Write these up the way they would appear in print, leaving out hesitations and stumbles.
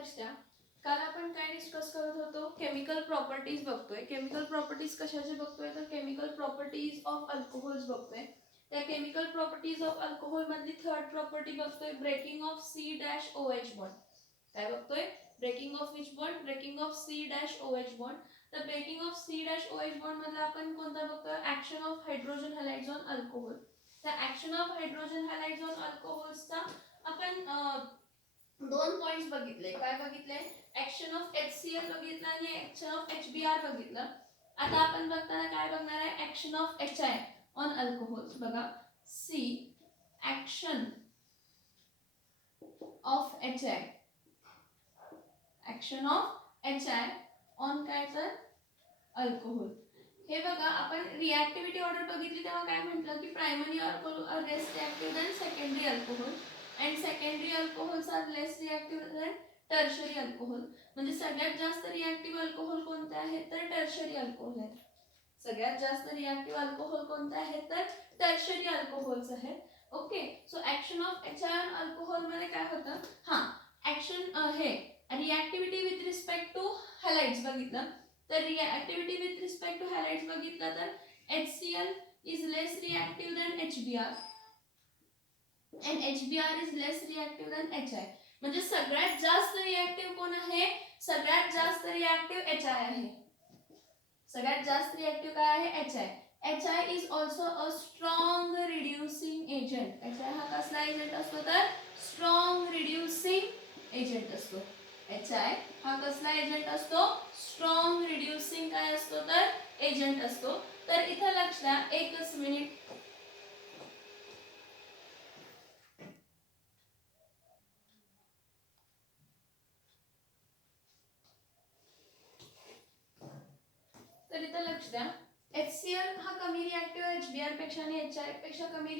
लक्ष द्या, काल आपण काय डिस्कस करत होतो, केमिकल प्रॉपर्टीज बघतोय. केमिकल प्रॉपर्टीज कशाचे बघतोय तर केमिकल प्रॉपर्टीज ऑफ अल्कोहोल्स बघतोय. त्या केमिकल प्रॉपर्टीज ऑफ अल्कोहोल मधली थर्ड प्रॉपर्टी बघतोय, ब्रेकिंग ऑफ C-OH बॉन्ड. काय बघतोय? Breaking of which bond? Breaking of C-OH bond. तर ब्रेकिंग ऑफ C-OH बॉन्ड मधला आपण कोणता बघतोय? Action of hydrogen halides on alcohol. त्या action of hydrogen halides on अल्कोहोल्सचा आपण दोन पॉइंट्स बघितले. काय बघितले? ऍक्शन ऑफ HCl बघितलं आणि ऍक्शन ऑफ HBr बघितलं. आता आपण बघताना काय बघणार आहे? Action of HI on alcohols. बघा, C action of HI, action of HI on काय तर अल्कोहोल. हे बघा, आपण रिएक्टिव्हिटी ऑर्डर बघितली तेव्हा काय म्हटलं की primary alcohol are less reactive than secondary alcohol and secondary alcohols are less reactive than tertiary alcohol. म्हणजे सगळ्यात जास्त रिएक्टिव्ह अल्कोहोल कोणते आहेत तर टर्शरी अल्कोहोल आहेत. सगळ्यात जास्त रिएक्टिव्ह अल्कोहोल कोणते आहेत तर टर्शरी अल्कोहोल्स आहेत. Okay, so action of HI on alcohol मध्ये काय होतं? ऍक्शन हे रिएक्टिव्हिटी विथ रिस्पेक्ट टू हॅलाइड्स बघितलं. तर रिएक्टिव्हिटी विथ रिस्पेक्ट टू हॅलाइड्स बघितलं तर HCl is less reactive than HBr and HBr is less reactive than HI. म्हणजे सगळ्यात जास्त रिएक्टिव्ह कोण आहे? सगळ्यात जास्त रिएक्टिव्ह HI आहे. सगळ्यात जास्त रिएक्टिव्ह काय आहे? HI. HI is also a strong reducing agent. HI हा कसला एजंट असतो तर स्ट्रॉंग रिड्यूसिंग एजंट असतो. HI हा कसला एजंट असतो? स्ट्रॉंग रिड्यूसिंग काय असतो तर एजंट असतो. तर इथं लक्ष द्या, एकच मिनिट. तर इथं लक्ष द्या, HCl हा कमी रिएक्टिव्ह HBr पेक्षा आणि HI पेक्षा कमी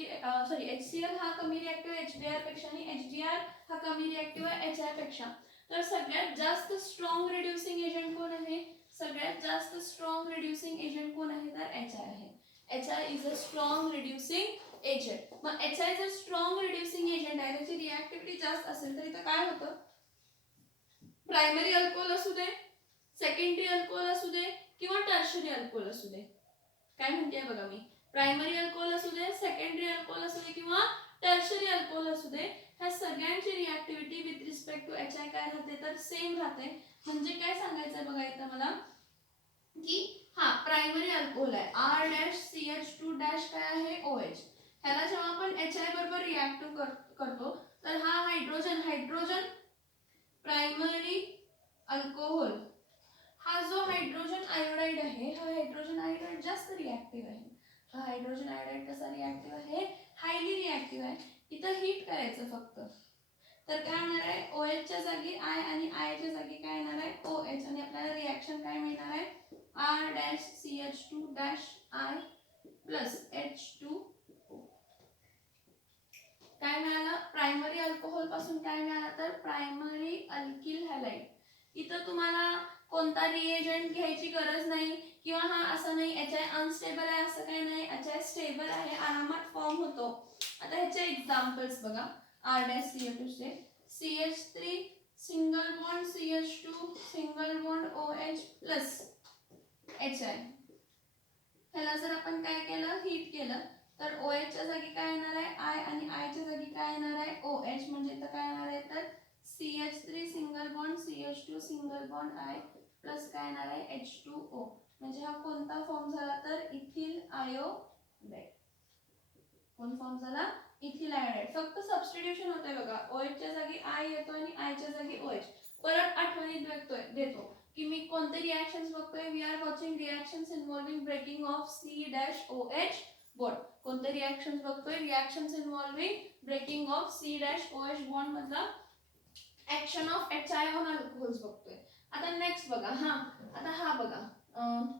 HCl हा कमी रिएक्टिव्ह HBr पेक्षा आणि HBr हा कमी रिएक्टिव्ह HI पेक्षा. तर सगळ्यात जास्त स्ट्रॉंग रिड्यूसिंग एजंट कोण आहे? सगळ्यात जास्त स्ट्रॉंग रिड्यूसिंग एजंट कोण आहे तर HI आहे. HI is a strong reducing agent. मग HI जर स्ट्रॉंग रिड्यूसिंग एजंट आहे, त्याची रिएक्टिव्हिटी जास्त असेल तर इथं काय होतं? प्रायमरी अल्कोहोल असू दे, सेकंडरी अल्कोहोल असू दे किंवा टर्शरी अल्कोहोल असू दे. काय म्हणते बघा मी, प्रायमरी अल्कोहोल असू दे, सेकंडरी अल्कोहोल असू दे किंवा टर्शरी अल्कोहोल असू दे, ह्या सगळ्यांची रिएक्टिव्हिटी विथ रिस्पेक्ट टू HI काय राहते तर सेम राहते. म्हणजे काय सांगायचंय बघा इथं मला की प्रायमरी अल्कोहोल आहे R-CH2- काय आहे OH. ह्याला जेव्हा आपण HI बरोबर रिएक्टिव्ह करतो तर हायड्रोजन प्रायमरी अल्कोहोल हा जो हायड्रोजन आयोडाइड आहे, हा हायड्रोजन आयोडाइड जास्त रिएक्टिव्ह आहे. हा हायड्रोजन आयोडाइड कसा रिएक्टिव्ह आहे? हायली रिएक्टिव्ह आहे. इथं हीट करायचं फक्त. तर काय होणार आहे? OH च्या जागी I आणि I च्या जागी काय येणार आहे? OH आणि आपल्याला रिएक्शन काय मिळणार आहे? R-CH2- I plus H2O. काय मिळालं? प्रायमरी अल्कोहोल पासून काय मिळालं तर प्रायमरी अल्किल हॅलाइड. इथं तुम्हाला कोणता रिएजंट घ्यायची गरज नाही किंवा असं नाही HI अनस्टेबल आहे असं काही नाही. HI स्टेबल आहे, आरामात फॉर्म होतो. आता ह्याचे एक्झाम्पल्स बघा. R-CH2 CH3 single bond CH2 single bond OH plus HI. ह्याला जर आपण काय केलं? हीट केलं तर OH च्या जागी काय येणार आहे? I आणि I च्या जागी काय येणार आहे? OH. म्हणजे इथं काय येणार आहे तर CH3 single bond CH2 single bond I plus काय येणार आहे? H2O. म्हणजे हा कोणता फॉर्म झाला तर इथिल आयोडाइड. कोण फॉर्म झाला? Ethyl iodide. फक्त सबस्टिट्यूशन होतंय बघा. OH च्या जागी I येतो आणि I च्या जागी OH. परत आठवणीत देतो की मी कोणते रिएक्शन्स बघतोय? We are watching reactions involving breaking of C-OH bond. कोणते रिएक्शन्स बघतोय? Reactions involving breaking of C-OH bond मधला action of HI on alcohols बघतोय. आता नेक्स्ट बघा. आता बघा,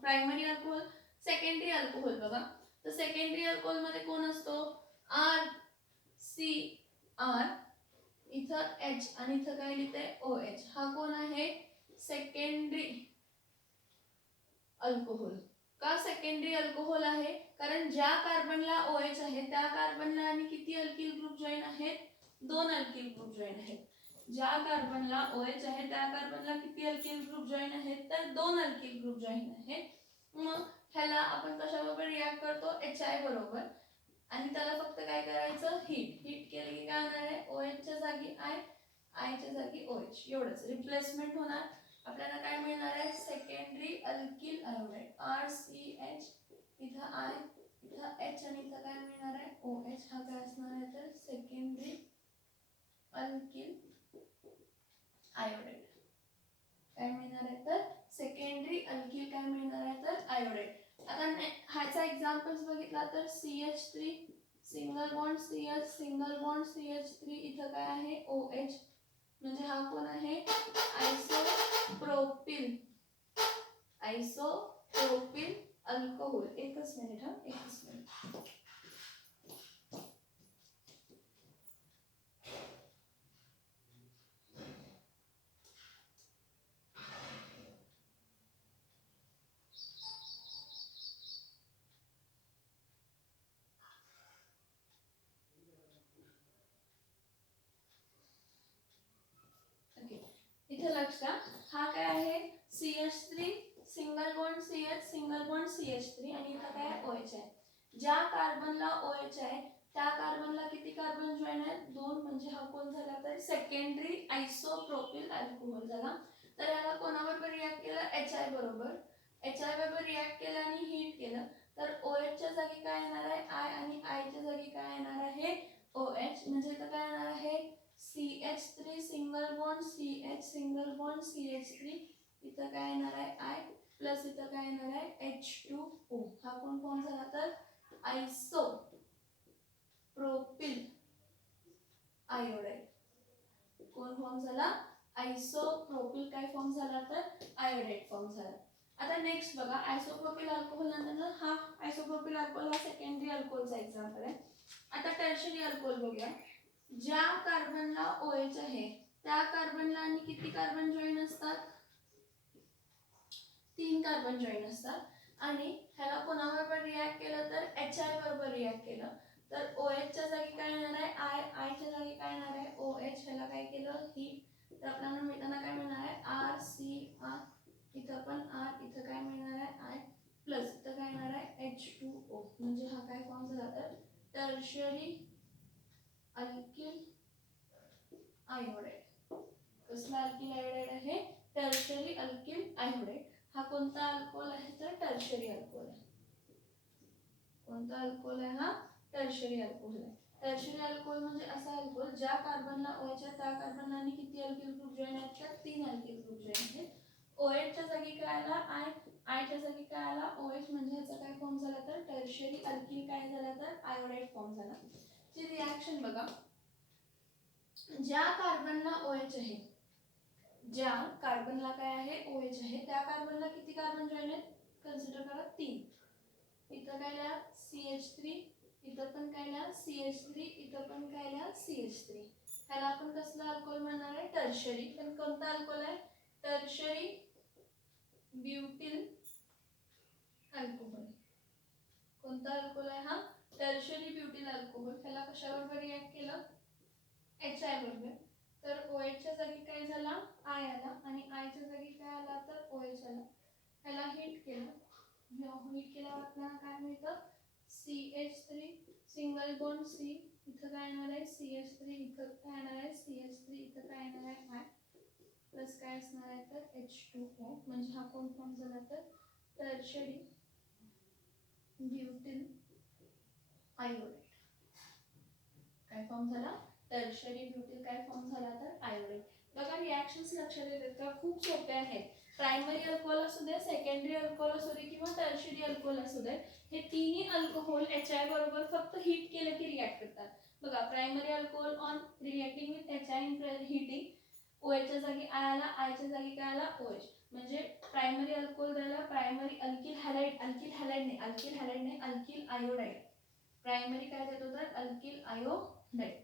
प्रायमरी अल्कोहोल, सेकंडरी अल्कोहोल बघा. तर सेकंडरी अल्कोहोल मध्ये कोण असतो? RCr, इथं H आणि इथं काय लिहिते? OH. हा कोण आहे? Secondary alcohol. का सेकंडरी अल्कोहोल आहे? कारण ज्या कार्बनला OH आहे त्या कार्बनला आणि किती अल्किल ग्रुप जॉईन आहेत? 2 अल्किल ग्रुप जॉईन आहेत. ज्या कार्बनला OH आहे त्या कार्बनला किती अल्किल ग्रुप जॉईन आहेत तर 2 अल्किल ग्रुप जॉईन आहेत। मग ह्याला आपण कशाबरोबर रिॲक्ट करतो HI बरोबर आणि त्याला फक्त काय करायचं हीट केलं की काय होणार आहे OH च्या जागी I च्या जागी OH एवढंच रिप्लेसमेंट होणार। आपल्याला काय मिळणार आहे सेकंडरी अल्किल आयोडाइड RCH इथं I इथं H आणि इथं काय मिळणार आहे OH हा काय असणार आहे तर सेकंडरी अल्किल आयोडाइड काय मिळणार आहे तर सेकंडरी अल्किल काय मिळणार आहे तर आयोडाइड। आता ह्याचा एक्झाम्पल्स बघितला तर CH3 single bond CH single bond CH3 इथं काय आहे OH म्हणजे हा कोण आहे आयसोप्रोपिल अल्कोहोल। एकच मिनिट हा एकच मिनिट। इथे लक्ष द्या हा काय आहे CH3 single bond CH single bond CH3 आणि इथं काय OH आहे। ज्या कार्बनला OH आहे त्या कार्बनला किती कार्बन जॉईन आहेत 2 म्हणजे हा कोण झाला तर सेकंडरी आयसोप्रोपिल अल्कोहोल झाला। तर याला कोणाबरोबर रिॲक्ट केलं HI बरोबर बरोबर रिॲक्ट केलं आणि हीट केलं तर OH च्या जागी काय येणार आहे I आणि I च्या जागी काय येणार आहे OH म्हणजे इथं काय येणार आहे CH3 single bond CH single bond CH3 इथं काय येणार आहे I प्लस इथं काय येणार आहे H2O हा कोण फॉर्म झाला तर आयसो प्रोपिल आयोडाइड कोण फॉर्म झाला आयसोप्रोपिल काय फॉर्म झाला तर आयोडाइड फॉर्म झाला। आता नेक्स्ट बघा आयसोप्रोपिल अल्कोहोल नंतर हा आयसोप्रोपिल अल्कोहोल हा सेकंडरी अल्कोहोलचा एक्झाम्पल आहे। आता टर्शरी अल्कोहोल बघूया ज्या कार्बनला OH आहे त्या कार्बनला आणि किती कार्बन जॉईन असतात 3 कार्बन जॉईन असतात आणि ह्याला कोणाबरोबर रिॲक्ट केलं तर HI बरोबर रिॲक्ट केलं तर OH च्या जागी काय येणार आहे I च्या जागी काय येणार आहे OH ह्याला काय केलं हीट तर आपल्याला मिळताना काय मिळणार आहे RCR इथं पण R इथं काय मिळणार आहे I प्लस इथं काय येणार आहे H2O म्हणजे हा काय फॉर्म झाला तर टर्शियरी अल्किल आयोडाइड। कसला अल्किल आयोडाइड आहे टर्शियरी अल्किल आयोडाइड। हा कोणता अल्कोहोल आहे तर टर्शियरी अल्कोहोल आहे। कोणता अल्कोहोल आहे हा टर्शियरी अल्कोहोल आहे। टर्शियरी अल्कोहोल म्हणजे असा अल्कोहोल ज्या कार्बनला OH आहे त्या कार्बनला आणि किती अल्किल ग्रुप जॉईन आहेत तर 3 अल्किल ग्रुप जॉईन आहेत। OH च्या जागी काय आला I च्या जागी काय आला OH म्हणजे ह्याचा काय फॉर्म झाला तर टर्शियरी अल्किल काय झाला तर आयोडाइड फॉर्म झाला। ची रिॲक्शन बघा ज्या कार्बनला OH आहे ज्या कार्बनला काय आहे OH आहे त्या कार्बनला किती कार्बन जॉईन आहेत कन्सिडर करा 3 इथं काय लिहा CH3 इथं पण काय लिहा CH3 इथं पण काय लिहा CH3 ह्याला आपण कसला अल्कोहोल म्हणणार आहे टर्शियरी पण कोणता अल्कोहोल आहे टर्शियरी ब्युटिल अल्कोहोल। कोणता अल्कोहोल आहे हा टर्शियरी ब्युटिल अल्कोहोल। ह्याला कशाबरोबर रिॲक्ट केलं HI बरोबर तर OH च्या जागी काय झाला I आला आणि I च्या जागी काय आला तर OH आला। ह्याला हीट केलं हीट केल्यावर आपल्याला काय मिळतं CH3 सिंगल बॉन्ड C इथं काय येणार आहे CH3 इथं काय येणार आहे CH3 इथं काय येणार आहे I प्लस काय असणार आहे तर H2O म्हणजे हा कोण फॉर्म झाला तर टर्शियरी ब्युटिल आयोडाइड काय फॉर्म झाला टर्शियरी ब्युटिल काय फॉर्म झाला तर आयोडाइड। बघा रिॲक्शन्स लक्षात येतात का खूप सोपे आहेत। प्रायमरी अल्कोहोल असू दे सेकंडरी अल्कोहोल असू दे किंवा टर्शियरी अल्कोहोल असू दे हे तिन्ही अल्कोहोल HI बरोबर फक्त हीट केलं की रिॲक्ट करतात। बघा primary alcohol on reacting with HI in heating OH च्या जागी I आला I च्या जागी काय आला OH म्हणजे प्रायमरी अल्कोहोल द्यायला प्रायमरी अल्किल हॅलाइड नाही अल्किल आयोडाइड प्रायमरी काय देतो तर अल्किल आयोडाइड।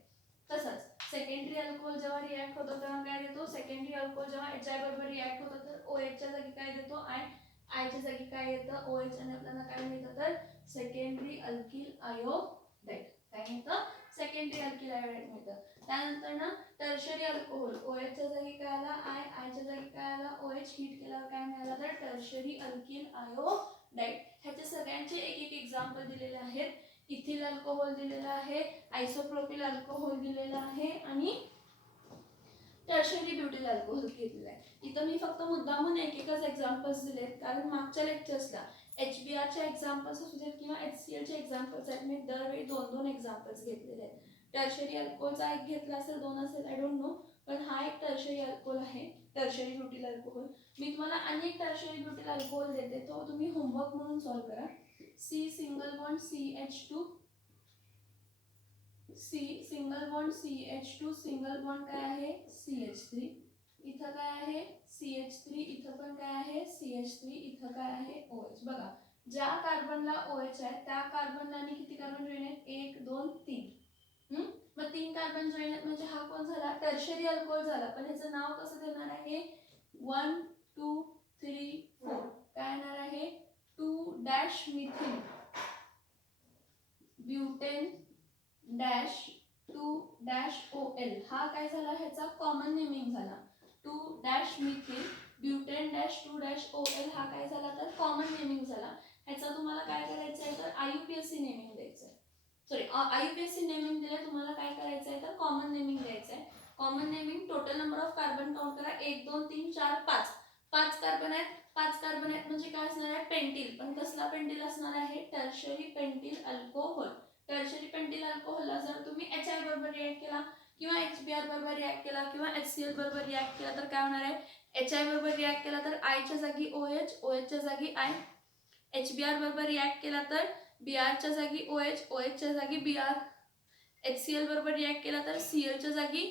तसंच सेकंडरी अल्कोहोल जेव्हा रिॲक्ट होतो तेव्हा काय देतो सेकंडरी अल्कोहोल जेव्हा HI बरोबर रिॲक्ट होतो तर OH च्या जागी काय देतो I च्या जागी काय येतं OH आणि आपल्याला काय मिळतं तर सेकंडरी अल्किल आयोडाइड। काय मिळतं, सेकंडरी अल्किल आयोडाईड मिळतं. त्यानंतर ना टर्शरी अल्कोहोल, OH च्या जागी काय आला I च्या जागी काय आला OH, हीट केल्यावर काय मिळालं तर टर्शरी अल्किल आयोडाईड. ह्याचे सगळ्यांचे एक एक एक्झाम्पल दिलेले आहेत. इथिल अल्कोहोल दिलेला आहे, आयसोप्रोपिल अल्कोहोल दिलेला आहे आणि टर्शरी ब्युटिल अल्कोहोल घेतलेला आहे. इथं मी फक्त मुद्दामून एक एकच एक्झाम्पल्स दिलेत कारण मागच्या लेक्चर्सला HBr चे एक्झाम्पल्स असू देत किंवा HCl चे एक्झाम्पल्स आहेत, मी दरवेळी 2-2 एक्झाम्पल्स घेतलेले आहेत. टर्शरी अल्कोहोलचा एक घेतला असेल, 2 असेल, आय डोंट नो, पण हा एक टर्शरी अल्कोहोल आहे, टर्शरी ब्युटिल अल्कोहोल. मी तुम्हाला अनेक टर्शरी ब्युटिल अल्कोहोल देते, तो तुम्ही होमवर्क म्हणून सॉल्व्ह करा. C single bond CH2, C single bond CH2, single bond काय आहे CH3, इथं काय आहे CH3, इथं पण काय आहे CH3, इथं काय आहे OH. बघा ज्या कार्बनला OH आहे त्या कार्बनला आणि किती कार्बन जॉईन आहेत 1 2 3. मग 3 कार्बन जॉईन आहेत म्हणजे हा कोण झाला टर्शरी अल्कोहोल झाला. पण ह्याचं नाव कसं देणार आहे 1 2 3 4, काय येणार आहे 2 dash methyl butane dash 2 dash OL. हा काय झाला ह्याचा कॉमन नेमिंग झाला. 2 dash methyl butane dash 2 dash OL हा काय झाला तर कॉमन नेमिंग झाला. ह्याचा तुम्हाला काय करायचं आहे तर IUPAC नेमिंग द्यायचं आहे. सॉरी IUPAC नेमिंग दिले, तुम्हाला काय करायचं आहे तर कॉमन नेमिंग द्यायचं आहे. Common naming total number of carbon count करा 1 2 3 4 5. 5 कार्बन आहेत, 5 कार्बन आहेत म्हणजे काय असणार आहे पेंटिल. पण कसला पेंटिल असणार आहे tertiary pentyl alcohol. Tertiary pentyl अल्कोहोलला जर तुम्ही HI बरोबर रिॲक्ट केला किंवा HBr बरोबर रिॲक्ट केला किंवा HCl बरोबर रिॲक्ट केला तर काय होणार आहे HI बरोबर रिॲक्ट केला तर I च्या जागी OH, OH च्या जागी I. HBr बरोबर रिॲक्ट केला तर Br च्या जागी OH, OH च्या जागी Br. HCl बरोबर रिॲक्ट केला तर Cl च्या जागी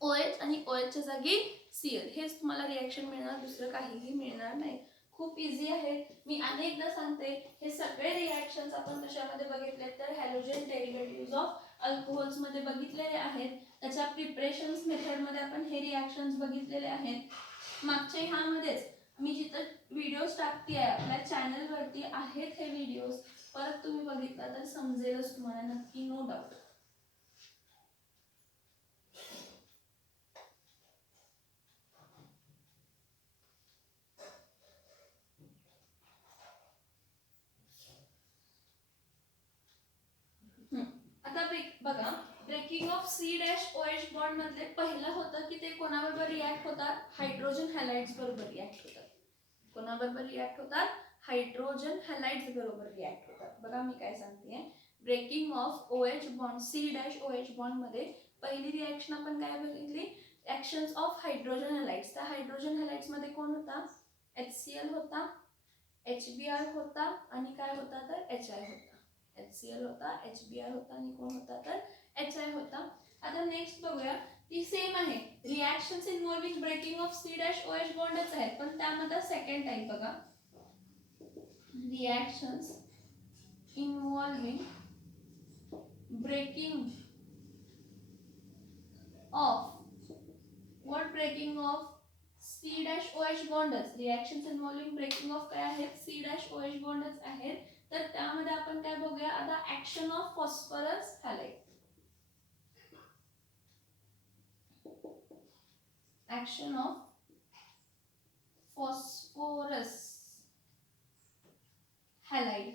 OH आणि OH च्या जागी Cl. हेच तुम्हाला रिॲक्शन मिळणार, दुसरं काहीही मिळणार नाही. खूप इझी आहे. मी अनेकदा सांगते हे सगळे रिॲक्शन्स आपण कशामध्ये बघितले तर हॅलोजन डेरिव्हेटिव्हज ऑफ अल्कोहोल्स मध्ये बघितलेले आहेत. त्याच्या प्रिपरेशन्स मेथड मध्ये आपण हे रिॲक्शन्स बघितलेले आहेत. मागच्या ह्यामध्येच मी जिथं व्हिडिओज टाकते आहे आपल्या चॅनलवरती आहेत हे व्हिडिओज, परत तुम्ही बघितला तर समजेलच तुम्हाला नक्की, नो डाऊट. आता बघा breaking of C dash OH bond मधले पहिलं होतं की ते कोणाबरोबर रिॲक्ट होतात हायड्रोजन हॅलाइड्स बरोबर रिॲक्ट होतात. कोणाबरोबर रिॲक्ट होतात हायड्रोजन हॅलाइड्स बरोबर रिॲक्ट होतात. बघा मी काय सांगते, breaking of OH bond C dash OH bond मध्ये पहिली रिॲक्शन आपण काय बघितली ऍक्शन्स ऑफ हायड्रोजन हॅलाइड्स. त्या हायड्रोजन हॅलाइड्स मध्ये कोण होता HCl होता, HBr होता आणि काय होता तर HI होता. HCl होता, HBr होता आणि कोण होता तर HI होता. आता नेक्स्ट बघूया, ती सेम आहे reactions involving breaking of C dash OH बॉन्डच आहेत, पण त्यामध्ये सेकंड टाइप बघा reactions involving breaking of what breaking of C dash OH बॉन्डच. रिॲक्शन्स इन्व्हॉल्विंग ब्रेकिंग ऑफ काय आहेत C डॅश OH बॉन्डच आहेत. तर त्यामध्ये आपण काय बघूया आता action of phosphorus halide. Action of phosphorus halide.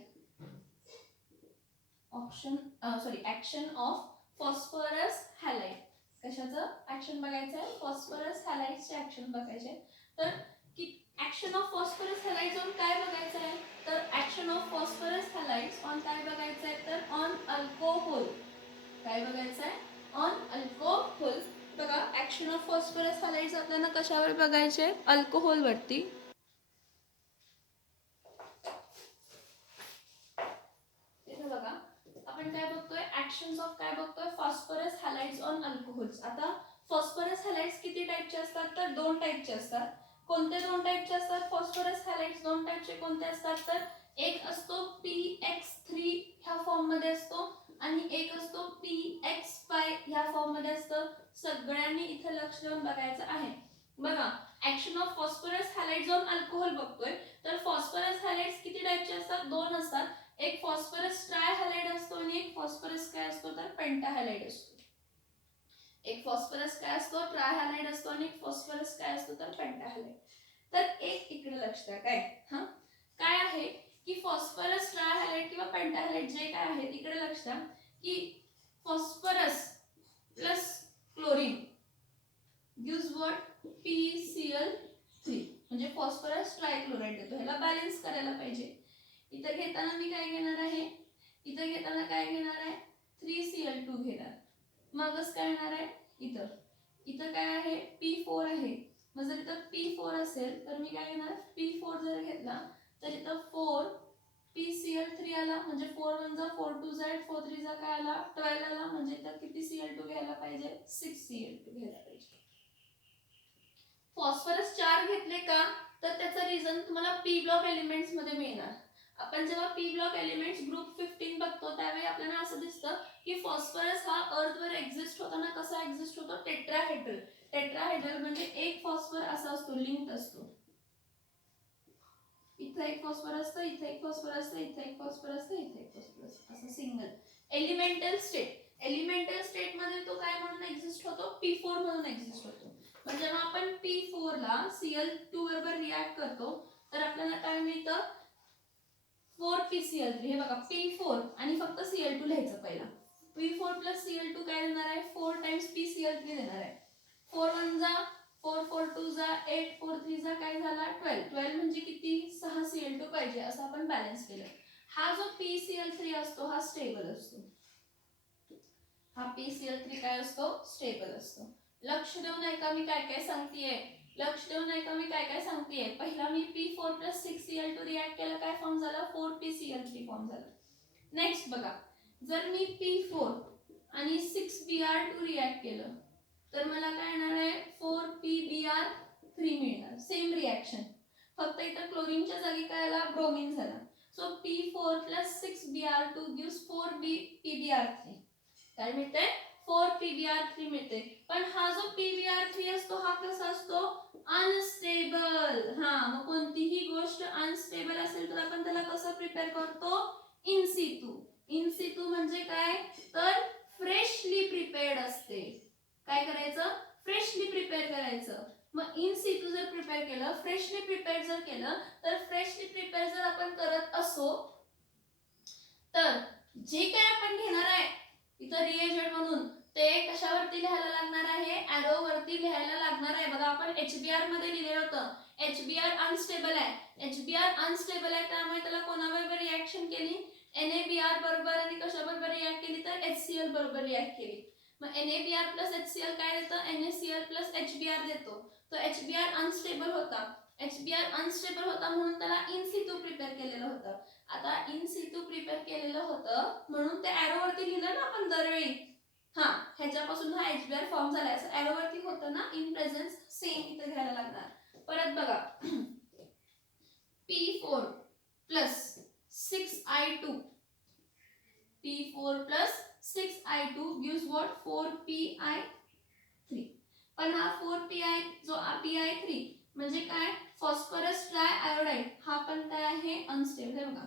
Action of phosphorus halide. कशाचं ऍक्शन बघायचं आहे फॉस्फरस हॅलाइडचे ऍक्शन बघायचे. तर की action of phosphorus halides on काय बघायचं आहे तर action of phosphorus halides on काय बघायचं आहे तर ऑन अल्कोहोल. काय बघायचं आहे ऑन अल्कोहोल. बघा ऍक्शन ऑफ फॉस्फरस हॅलाइड्स आपल्याला कशावर बघायचे अल्कोहोल वरती. इथे बघा आपण काय बघतोय ऍक्शन्स ऑफ काय बघतोय फॉस्फरस हॅलाइड्स ऑन अल्कोहोल्स. आता फॉस्फरस हॅलाइड्स किती टाइपचे असतात तर 2 टाइपचे असतात. कोणते 2 टाइपचे असतात फॉस्फरस हॅलाइड्स 2 टाइपचे कोणते असतात तर एक असतो PX3 ह्या फॉर्म मध्ये असतो आणि एक असतो PX5 ह्या फॉर्म मध्ये असतं. सगळ्यांनी इथे लक्ष देऊन बघायचं आहे. बघा action of phosphorus halides on alcohol बघतोय तर फॉस्फरस हॅलाइड्स किती टाइपचे असतात 2 असतात. एक फॉस्फरस ट्राय हॅलाइड असतो आणि एक फॉस्फरस काय असतो तर पेंटाहॅलाइड असतो. एक फॉस्फरस काय असतो ट्रायहॅलाइड असतो आणि एक फॉस्फरस काय असतो तर पेंटाहॅलाइड. तर एक इकडे लक्ष द्या काय हा काय आहे की फॉस्फरस ट्रायहॅलाइड किंवा पेंटाहॅलाइड जे काय आहे इकडे लक्ष द्या की phosphorus plus chlorine gives what PCl3 म्हणजे फॉस्फरस ट्रायक्लोराइड देतो. ह्याला बॅलन्स करायला पाहिजे. इथं घेताना मी काय घेणार आहे इथं घेताना काय घेणार आहे 3Cl2 घेणार. मगच काय येणार आहे इथं काय आहे P4 आहे. मग जर इथं P4 असेल तर मी काय घेणार P4 जर घेतला तर इथं 4 PCl3 आला म्हणजे 4 1 जा 4 2 जा 4 3 जा काय आला 12 आला म्हणजे इथं किती Cl2 घ्यायला पाहिजे 6Cl2 घ्यायला पाहिजे. फॉस्फरस 4 घेतले का तर त्याचा रिझन तुम्हाला पी ब्लॉक एलिमेंट्स मध्ये मिळणार. आपण जेव्हा पी ब्लॉक एलिमेंट्स ग्रुप 15 बघतो त्यावेळी आपल्याला असं दिसतं की फॉस्फरस हा अर्थवर एक्झिस्ट होताना कसा एक्झिस्ट होतो टेट्राहेड्रल. टेट्राहेड्रल म्हणजे एक फॉस्फर असा असतो लिंक्ड असतो. इथं एक फॉस्फर असतं इथं एक फॉस्फर असतं इथं एक फॉस्फर असतं इथं एक फॉस्फर असतं असं सिंगल. एलिमेंटल स्टेट मध्ये तो काय म्हणून एक्झिस्ट होतो P4 म्हणून एक्झिस्ट होतो. म्हणजे जेव्हा आपण P4 ला Cl2 बरोबर रिॲक्ट करतो तर आपल्याला काय मिळतं 4PCl3. हे बघा P4 आणि फक्त Cl2 लिहायचं पहिला. P4 plus Cl2 काय देणार आहे 4 times PCl3 देणार आहे. 4 1 जा 4 4 2 जा 8 4 3 जा काय झाला 12. 12 म्हणजे किती 6 Cl2 पाहिजे असं आपण बॅलन्स केलं. हा जो PCl3 असतो हा स्टेबल असतो. हा PCl3 काय असतो स्टेबल असतो. लक्ष देऊन ऐका मी काय काय सांगतेय. लक्ष देऊन ऐका मी काय काय सांगतेय. पहिला मी P4 plus 6Cl2 रिॲक्ट केलं काय फॉर्म झाला 4PCl3 फॉर्म झाला. नेक्स्ट बघा जर मी P4 आणि 6Br2 रिॲक्ट केलं तर मला काय येणार आहे 4PBr3 मिळणार. सेम रिॲक्शन फक्त इथं क्लोरीनच्या जागी काय आला ब्रोमीन झाला. So P4 plus 6Br2 gives 4PBr3. काय मिळते 4PBr3 मिळते. पण हा जो PBr3 असतो हा कसा असतो अनस्टेबल. हा मग कोणतीही गोष्ट अनस्टेबल असेल तर आपण त्याला कसं प्रिपेअर करतो इन सितू. इन सितू म्हणजे काय तर फ्रेशली प्रिपेअर्ड असते. काय करायचं फ्रेशली प्रिपेअर करायचं. मग इन सितू जर प्रिपेअर केलं फ्रेशली प्रिपेअर जर केलं तर फ्रेशली प्रिपेअर जर आपण करत असो तर जे काय आपण घेणार आहे इथं रिएजंट म्हणून ते कशावरती लिहायला लागणार आहे एरो वरती लिहायला लागणार आहे. बघा आपण HBr मध्ये लिहिलं होतं HBr अनस्टेबल आहे. HBr अनस्टेबल आहे त्यामुळे त्याला कोणाबरोबर रिॲक्शन केली NaBr बरोबर आणि कशाबरोबर रिॲक्ट केली तर HCl बरोबर रिॲक्ट केली. मग NaBr plus HCl काय देतं NaCl plus HBr देतो. तो HBr अनस्टेबल होता. HBr अनस्टेबल होता म्हणून त्याला इन सितू प्रिपेअर केलेलं होतं. आता इन सितू प्रिपेअर केलेलं होतं म्हणून ते एरो वरती लिहिलं ना आपण दरवेळी. हा ह्याच्यापासून हा HBr फॉर्म झालाय असं एरो वरती होतं ना इन प्रेझेन्स सेम इथे घ्यायला लागणार. परत बघा P4 plus 6I2 P4 plus 6I2 gives what 4PI3. पण हा 4PI जो PI3 म्हणजे काय फॉस्फरस ट्रायआयोडाइड हा पण काय आहे अनस्टेबल. आहे बघा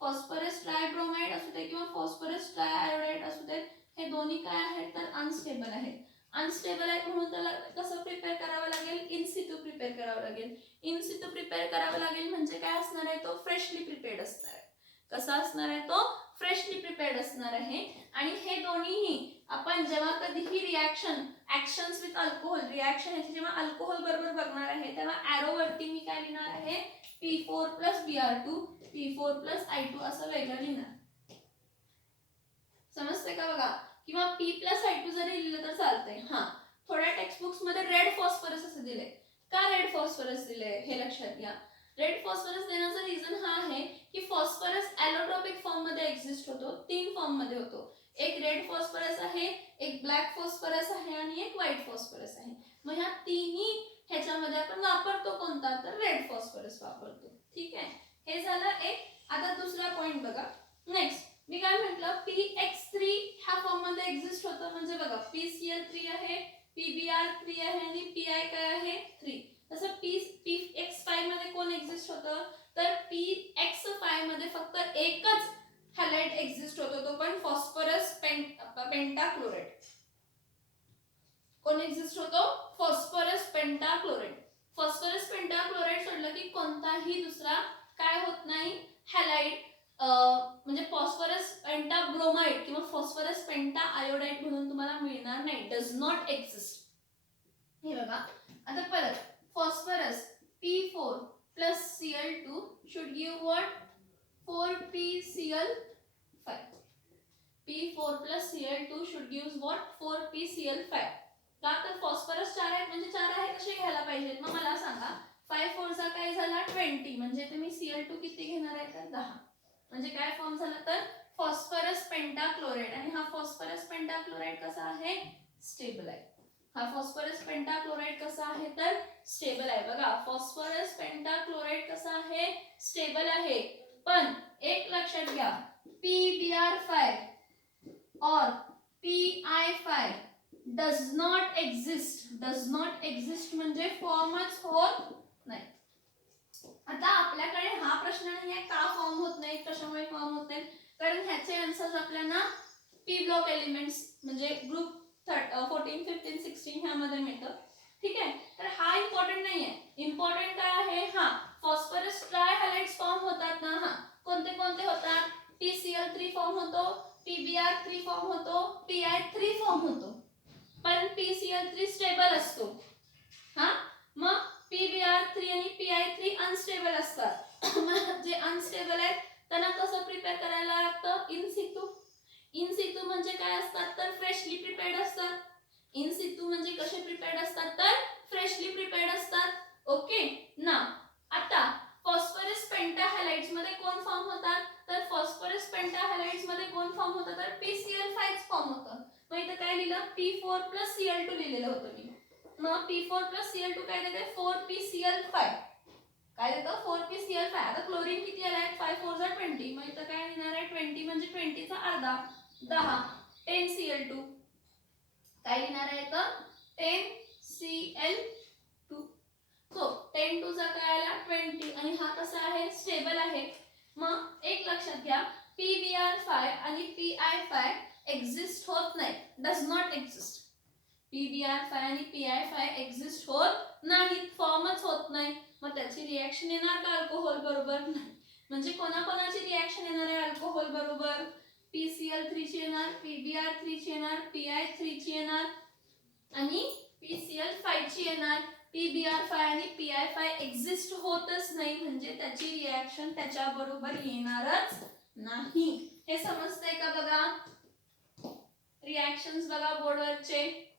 फॉस्फरस ट्रायब्रोमाइड असू दे किंवा फॉस्फरस ट्रायआयोडाइड असू दे हे दोन्ही काय आहेत तर अनस्टेबल आहेत. अनस्टेबल आहेत म्हणून त्याला कसं प्रिपेअर करावं लागेल इन सितू प्रिपेअर करावं लागेल. इन सितू प्रिपेअर करावं लागेल म्हणजे काय असणार आहे तो फ्रेशली प्रिपेअर्ड असणार आहे. कसा असणार आहे तो फ्रेशली प्रिपेअर्ड असणार आहे. आणि हे दोन्हीही आपण जेव्हा कधीही reaction actions with alcohol reaction ह्याची जेव्हा अल्कोहोल बरोबर बघणार आहे तेव्हा एरो वरती मी काय लिहिणार आहे P4 plus Br2 P4 plus I2 असं वेगळं लिहिणार. समजते का बघा किंवा P plus I2 जरी लिहिलं तर चालतंय. हा थोड्या टेक्स्ट बुक्स मध्ये रेड फॉस्फरस असं दिलंय. का रेड फॉस्फरस दिलंय हे लक्षात घ्या. रेड फॉस्फरस देण्याचा रिझन हा आहे की फॉस्फरस ॲलोट्रॉपिक फॉर्म मध्ये एक्झिस्ट होतो. 3 फॉर्म मध्ये होतो. एक रेड फॉस्फरस आहे एक ब्लॅक फॉस्फरस आहे आणि एक व्हाईट फॉस्फरस आहे. मग ह्या तिन्ही ह्याच्यामध्ये आपण वापरतो कोणता तर रेड फॉस्फरस वापरतो. ठीक आहे हे झालं एक. आता दुसरा पॉइंट बघा. नेक्स्ट मी काय म्हटलं PX3 ह्या फॉर्म मध्ये एक्झिस्ट होतं म्हणजे बघा PCl3 आहे PBr3 आहे आणि PI काय आहे 3. तसं PX5 मध्ये कोण एक्झिस्ट होतं तर PX5 मध्ये फक्त एकच हॅलाइड एक्झिस्ट होतो, तो पण फॉस्फरस पेंटाक्लोराइड. कोण एक्झिस्ट होतो? Phosphorus pentachloride. फॉस्फरस पेंटाक्लोराइड सोडलं की कोणताही दुसरा काय होत नाही, हॅलाइड म्हणजे फॉस्फरस पेंटाब्रोमाइड किंवा फॉस्फरस पेंटा आयोडाइड म्हणून तुम्हाला मिळणार नाही. Does not exist. हे बघा आता परत phosphorus P4 plus Cl2 should give what? 4PCl5. P4 plus Cl2 should give what? 4PCl5. का तर फॉस्फरस 4 आहेत म्हणजे 4 आहे कसे घ्यायला पाहिजेत? मग मला सांगा 5 4 चा काय झाला 20 म्हणजे तुम्ही Cl2 किती घेणार आहे तर 10. म्हणजे काय फॉर्म झाला तर फॉस्फरस पेंटाक्लोराइड. आणि हा फॉस्फरस पेंटाक्लोराइड कसा आहे? स्टेबल आहे. हा फॉस्फरस पेंटाक्लोराइड कसा आहे तर स्टेबल आहे. बघा फॉस्फरस पेंटाक्लोराइड कसा आहे? स्टेबल आहे. पण एक लक्षात घ्या PBr5 और PI5 does not exist. Does not exist म्हणजे फॉर्मच होत नाही. आता आपल्याकडे हा प्रश्न नाही आहे का फॉर्म होत नाही, कशामुळे फॉर्म होत नाही, कारण ह्याचे आन्सर्स आपल्याला पी ब्लॉक एलिमेंट्स म्हणजे ग्रुप 14 15 16 ह्यामध्ये मिळतं. ठीक आहे, तर हा इम्पॉर्टंट नाही आहे. इम्पॉर्टंट काय आहे? हा फॉस्फरस ट्रायहॅलाइड्स फॉर्म होतात ना, हा कोणते कोणते होतात? PCl3 फॉर्म होतो, PBr3 फॉर्म होतो, PI3 फॉर्म होतो. पण PCl3 स्टेबल असतो. हा मग PBr3 आणि PI3 अनस्टेबल असतात. जे अनस्टेबल आहेत त्यांना कसं प्रिपेअर करायला लागतं? इन सितू. इन सितू म्हणजे काय असतात तर फ्रेशली प्रिपेअर्ड असतात. इन सितू म्हणजे कसे प्रिपेअर्ड असतात तर फ्रेशली प्रिपेअर्ड असतात. ओके ना. आता फॉस्फरस पेंटाहॅलाइड्स मध्ये कोण फॉर्म होतात तर फॉस्फरस पेंटाहॅलाइड्स मध्ये कोण फॉर्म होतं तर PCl5 फॉर्म होतं. मग इथं काय लिहिलं? P4 plus Cl2 लिहिलेलं होतं मी. मग P4 plus Cl2 काय देते? 4PCl5. काय देतं? 4PCl5. आता क्लोरीन किती आलाय? 5 4 जा 20. मग इथं काय लिहिणार आहे? 20 म्हणजे 20 चा अर्धा 10 10Cl2. काय लिहिणार आहे तर 10Cl2. सो 10 2 चा काय आला 20 आणि हा कसा आहे? स्टेबल आहे. मग एक लक्षात घ्या PBr5 आणि PI5 एक्झिस्ट होत नाही. Does not exist. PBr5 आणि PI5 एक्झिस्ट होत नाही, फॉर्मच होत नाही. मग त्याची रिएक्शन येणार का अल्कोहोल बरोबर? नाही. म्हणजे कोणाकोणाची रिएक्शन येणार आहे अल्कोहोल बरोबर? PCl3 ची येणार, PBr3 ची येणार, PI3 ची येणार आणि PCl5 ची येणार. PBr5 आणि PI5 एक्झिस्ट होतच नाही म्हणजे त्याची रिएक्शन त्याच्या बरोबर येणारच नाही. हे समजतंय का? बघा रिएक्शन्स बघा बोर्डवरचे.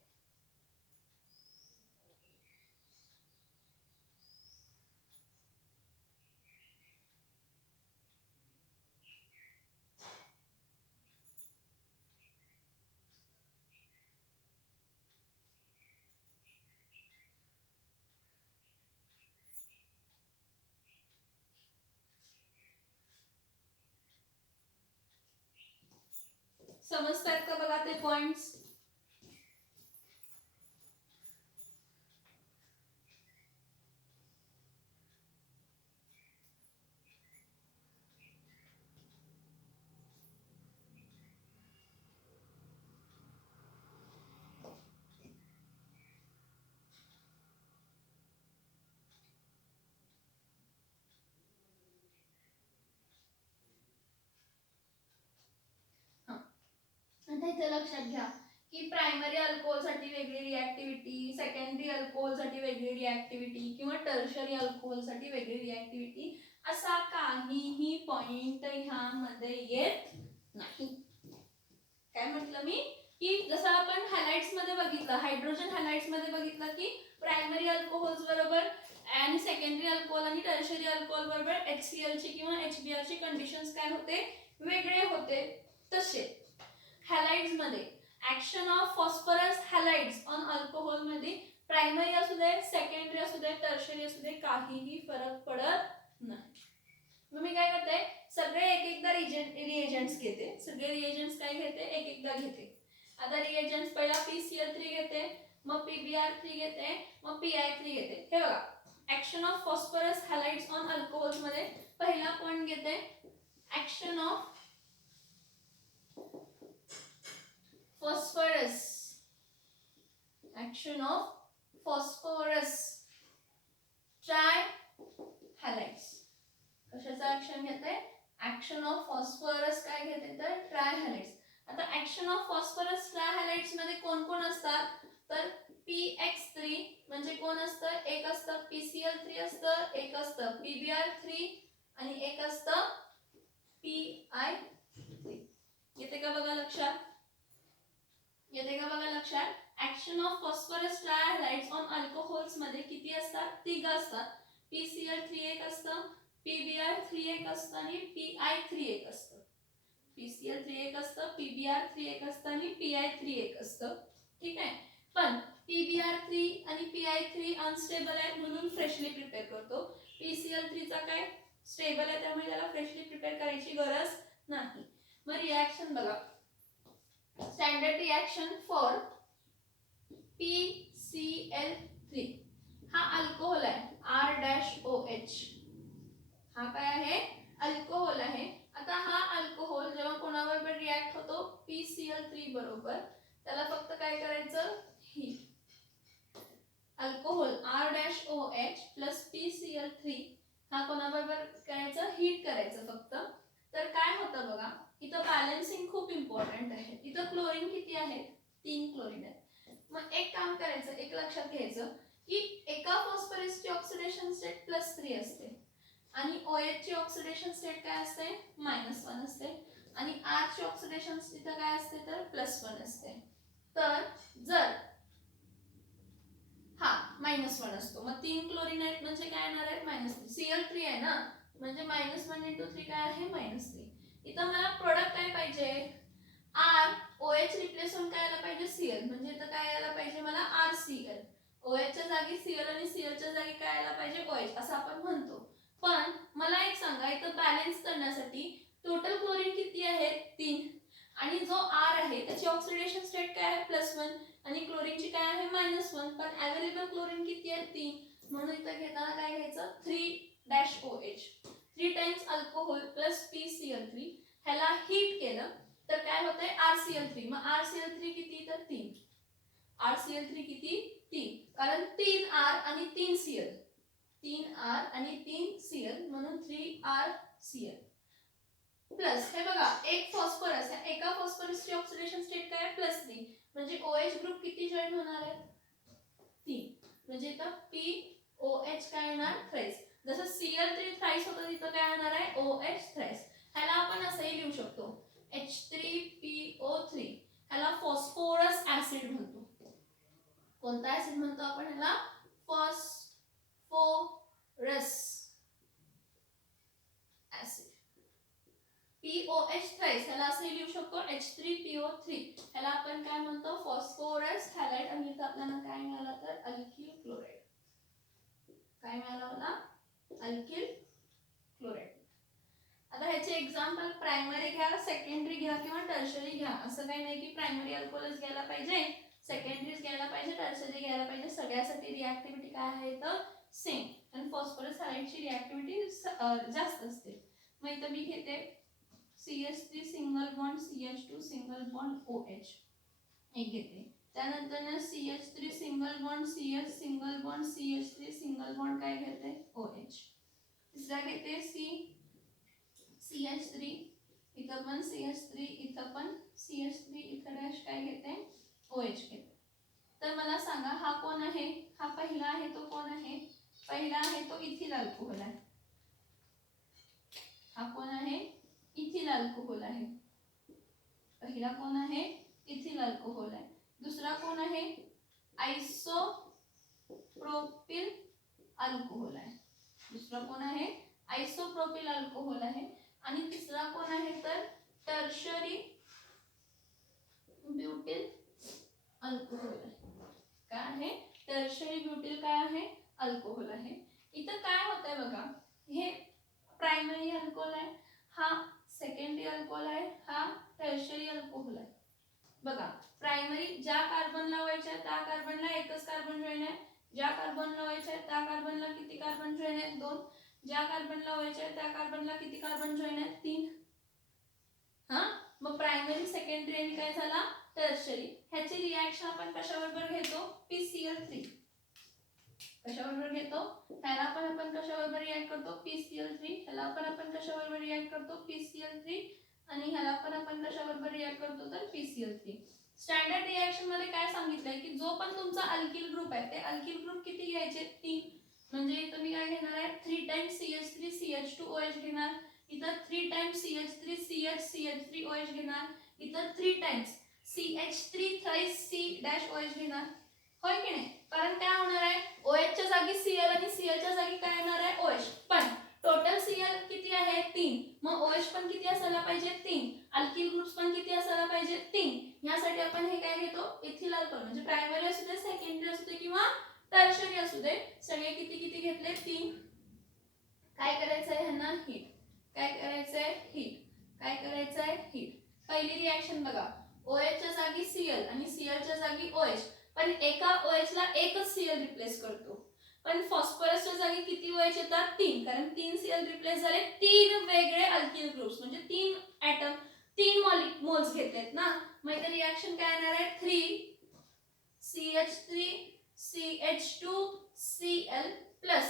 समजतात का बघा ते पॉइंट्स? आता इथे लक्षात घ्या की प्रायमरी अल्कोहोल साठी वेगळी रिएक्टिव्हिटी, सेकंडरी अल्कोहोल साठी वेगळी रिएक्टिव्हिटी किंवा टर्शरी अल्कोहोल साठी वेगळी रिएक्टिव्हिटी असा काहीही पॉइंट ह्यामध्ये येत नाही. काय म्हटलं मी की जसं आपण हॅलाइड्स मध्ये बघितलं, हायड्रोजन हॅलाइड्स मध्ये बघितलं की प्रायमरी अल्कोहोल्स बरोबर आणि सेकंडरी अल्कोहोल आणि टर्शरी अल्कोहोल बरोबर HCl ची किंवा HBr ची कंडिशन्स काय होते? वेगळे होते. तसे हॅलाइड्स मध्ये action of phosphorus halides on alcohol मध्ये प्रायमरी असू दे, सेकंडरी असू दे, टर्शरी असू दे काहीही फरक पडत नाही. मग मी काय करते सगळे एक एकदा रिएजंट्स घेते. सगळे रिएजंट्स काय घेते? एक एकदा घेते. आता रिएजंट्स पहिला PCl3 घेते, मग PBr3 घेते, मग PI3 घेते. हे बघा action of phosphorus halides on alcohols मध्ये पहिला पॉइंट घेते action of phosphorus, action of phosphorus trihalides. कशाचं ऍक्शन घेते? ऍक्शन ऑफ फॉस्फरस काय घेते तर ट्रायहॅलाइड्स. आता ऍक्शन ऑफ फॉस्फरस ट्रायहॅलाइड्स मध्ये कोण कोण असतात तर PX3 म्हणजे कोण असतं? एक असतं PCl3 असतं, एक असतं PBr3 आणि एक असतं PI3. येते का बघा लक्षात? येते का बघा लक्षात? Action of phosphorus trihalides on alcohols मध्ये किती असतात? 3 असतात. PCl3 एक असतं, PBr3 एक असतं आणि PI3 एक असतं. PCl3 एक असतं, PBr3 एक असतं आणि PI3 एक असतं. ठीक आहे. पण PBr3 आणि PI3 अनस्टेबल आहे म्हणून फ्रेशली प्रिपेअर करतो. PCl3 चा काय स्टेबल आहे त्यामुळे त्याला फ्रेशली प्रिपेअर करायची गरज नाही. मग रिएक्शन बघा. स्टँडर्ड रिएक्शन फॉर PCl3 हा अल्कोहोल आहे R-OH. हा काय आहे? अल्कोहोल आहे. आता हा अल्कोहोल जेव्हा कोणाबरोबर रिएक्ट होतो PCl3 बरोबर त्याला फक्त काय करायचं? Heat. Alcohol R-OH plus PCl3 हा कोणाबरोबर करायचं? हीट करायचं फक्त. तर काय होतं बघा, इथं बॅलन्सिंग खूप इम्पॉर्टंट आहे. इथं क्लोरीन किती आहे? 3 क्लोरीन आहे. मग एक काम करायचं, एक लक्षात घ्यायचं की एका फॉस्फरसची ऑक्सिडेशन स्टेट +3 असते आणि OH ची ऑक्सिडेशन स्टेट काय असते? -1 असते आणि R ची ऑक्सिडेशन स्टेट काय असते तर +1 असते. तर जर हा -1 असतो मग 3 क्लोरीन आहेत म्हणजे काय येणार आहे? -3. Cl3 आहे ना म्हणजे -1 × 3 काय आहे? -3. इथं मला प्रोडक्ट काय पाहिजे? R OH रिप्लेस होऊन काय आला पाहिजे? Cl. म्हणजे इथं काय आला पाहिजे मला? RCl. OH च्या जागी Cl आणि Cl च्या जागी काय आला पाहिजे? OH असं आपण म्हणतो. पण मला एक सांगा, इथं बॅलन्स करण्यासाठी टोटल क्लोरीन किती आहे? 3 आणि जो R आहे त्याची ऑक्सिडेशन स्टेट काय आहे? +1 आणि क्लोरीनची काय आहे? -1. पण अवेलेबल क्लोरीन किती आहे? 3. म्हणून इथं घेताना काय घ्यायचं? 3-OH. 3 times alcohol plus PCl3 ह्याला हीट केलं तर काय होतंय? RCl3. मग RCl3 किती तर 3. RCl3 किती? 3. कारण 3R आणि 3Cl. 3R आणि 3Cl म्हणून 3RCl. प्लस हे बघा, एक फॉस्फरस आहे, एका फॉस्फरसची ऑक्सिडेशन स्टेट काय आहे? +3. म्हणजे OH ग्रुप किती जॉइन होणार आहे? 3. म्हणजे इथं POH काय येणार? थ्राइस. जसं Cl3 थ्राइस होतं तिथं काय येणार आहे? OH thrice. ह्याला आपण असंही लिहू शकतो H3PO3. ह्याला फॉस्फोरस ऍसिड म्हणतो. कोणता ऍसिड म्हणतो आपण ह्याला? Phosphorus acid. POH थ्राइस ह्याला असंही लिहू शकतो H3PO3. ह्याला आपण काय म्हणतो? Phosphorus halide. आणि इथं आपल्याला काय मिळालं तर अल्किल क्लोराइड. काय मिळालं मला? Alkyl chloride. आता ह्याचे एक्झाम्पल प्रायमरी घ्या, सेकंडरी घ्या किंवा टर्शरी घ्या. असं काही नाही की प्रायमरी अल्कोहोलच घ्यायला पाहिजे, सेकंडरीज घ्यायला पाहिजे, टर्शरी घ्यायला पाहिजे. सगळ्यासाठी रिएक्टिव्हिटी काय आहे तर सेम. आणि फॉस्फरस हॅलाइडची रिएक्टिव्हिटी जास्त असते. मग इथं मी घेते CH3 single bond CH2 single bond OH एक घेते. त्यानंतर CH3 single bond CH single bond CH3 single bond काय घेते? OH. तिसरा घेते CH3 इथं पण CH3 इथं पण CH3 इथं डॅश काय घेते? OH घेते. तर मला सांगा हा कोण आहे? हा पहिला आहे तो कोण आहे? पहिला आहे तो इथिल अल्कोहोल आहे. हा कोण आहे? इथिल अल्कोहोल आहे. पहिला कोण आहे? इथिल अल्कोहोल आहे. दुसरा कोण आहे? आयसोप्रोपिल अल्कोहोल आहे. दुसरा कोण आहे? आयसोप्रोपिल अल्कोहोल आहे. आणि तिसरा कोण आहे तर टर्शरी ब्युटिल अल्कोहोल आहे. काय आहे? टर्शरी ब्युटिल काय आहे? अल्कोहोल आहे. इथं काय होतंय बघा, हे प्रायमरी अल्कोहोल आहे, हा सेकंडरी अल्कोहोल आहे, हा टर्शरी अल्कोहोल आहे. बघा, प्रायमरी ज्या कार्बन लावायच्या त्या कार्बनला एकच कार्बन जॉइन आहे, ज्या कार्बन लावायच्या त्या कार्बनला किती कार्बन जॉइन आहेत? 2. ज्या कार्बन लावायच्या त्या कार्बनला किती कार्बन जॉइन आहेत? 3. हा, मग प्रायमरी सेकंडरी आणि काय झाला? टर्शरी. ह्याची रिॲक्शन आपण कशाबरोबर घेतो? PCl3. कशाबरोबर घेतो? ह्याला आपण कशाबरोबर रिॲक्ट करतो? PCl3. ह्याला आपण कशाबरोबर रिॲक्ट करतो? PCl3. आणि ह्याला आपण कशाबरोबर रिॲक्ट करतो? तर PCl3. स्टँडर्ड रिॲक्शन मध्ये काय सांगितलंय की जो पण तुमचा अल्किल ग्रुप आहे ते अल्किल ग्रुप किती घ्यायचे? 3. म्हणजे इथं मी काय घेणार आहे? 3 टाइम्स CH3 CH2OH घेणार. इथं 3 टाइम्स CH3 CH3OH घेणार. इथं 3 टाइम्स CH3 थ्राइस C-OH घेणार. होय की नाही? कारण काय होणार आहे? OH च्या जागी Cl आणि Cl च्या जागी काय येणार आहे? OH. पण टोटल Cl किती आहे? 3. मग OH पण किती असायला पाहिजे? 3. अल्किल ग्रुप्स पण किती असायला पाहिजे? 3. यासाठी आपण हे काय घेतो? Ethyl alcohol. म्हणजे प्रायमरी असू दे, सेकंडरी असू दे किंवा टर्शरी असू दे, सगळे किती किती घेतले? 3. काय करायचंय ह्यांना? हीट. काय करायचंय? हीट. काय करायचंय? हीट. पहिली रिॲक्शन बघा. OH च्या जागी Cl आणि Cl च्या जागी OH. पण एका OH ला एकच Cl रिप्लेस करतो. पण फॉस्फरसच्या जागी किती OH येतात? 3. कारण 3 Cl रिप्लेस झाले. 3 वेगळे अल्किल ग्रुप्स म्हणजे 3 ॲटम 3 मोल्स घेतलेत ना. मग इथे रिॲक्शन काय येणार आहे? 3 CH3 CH2 Cl plus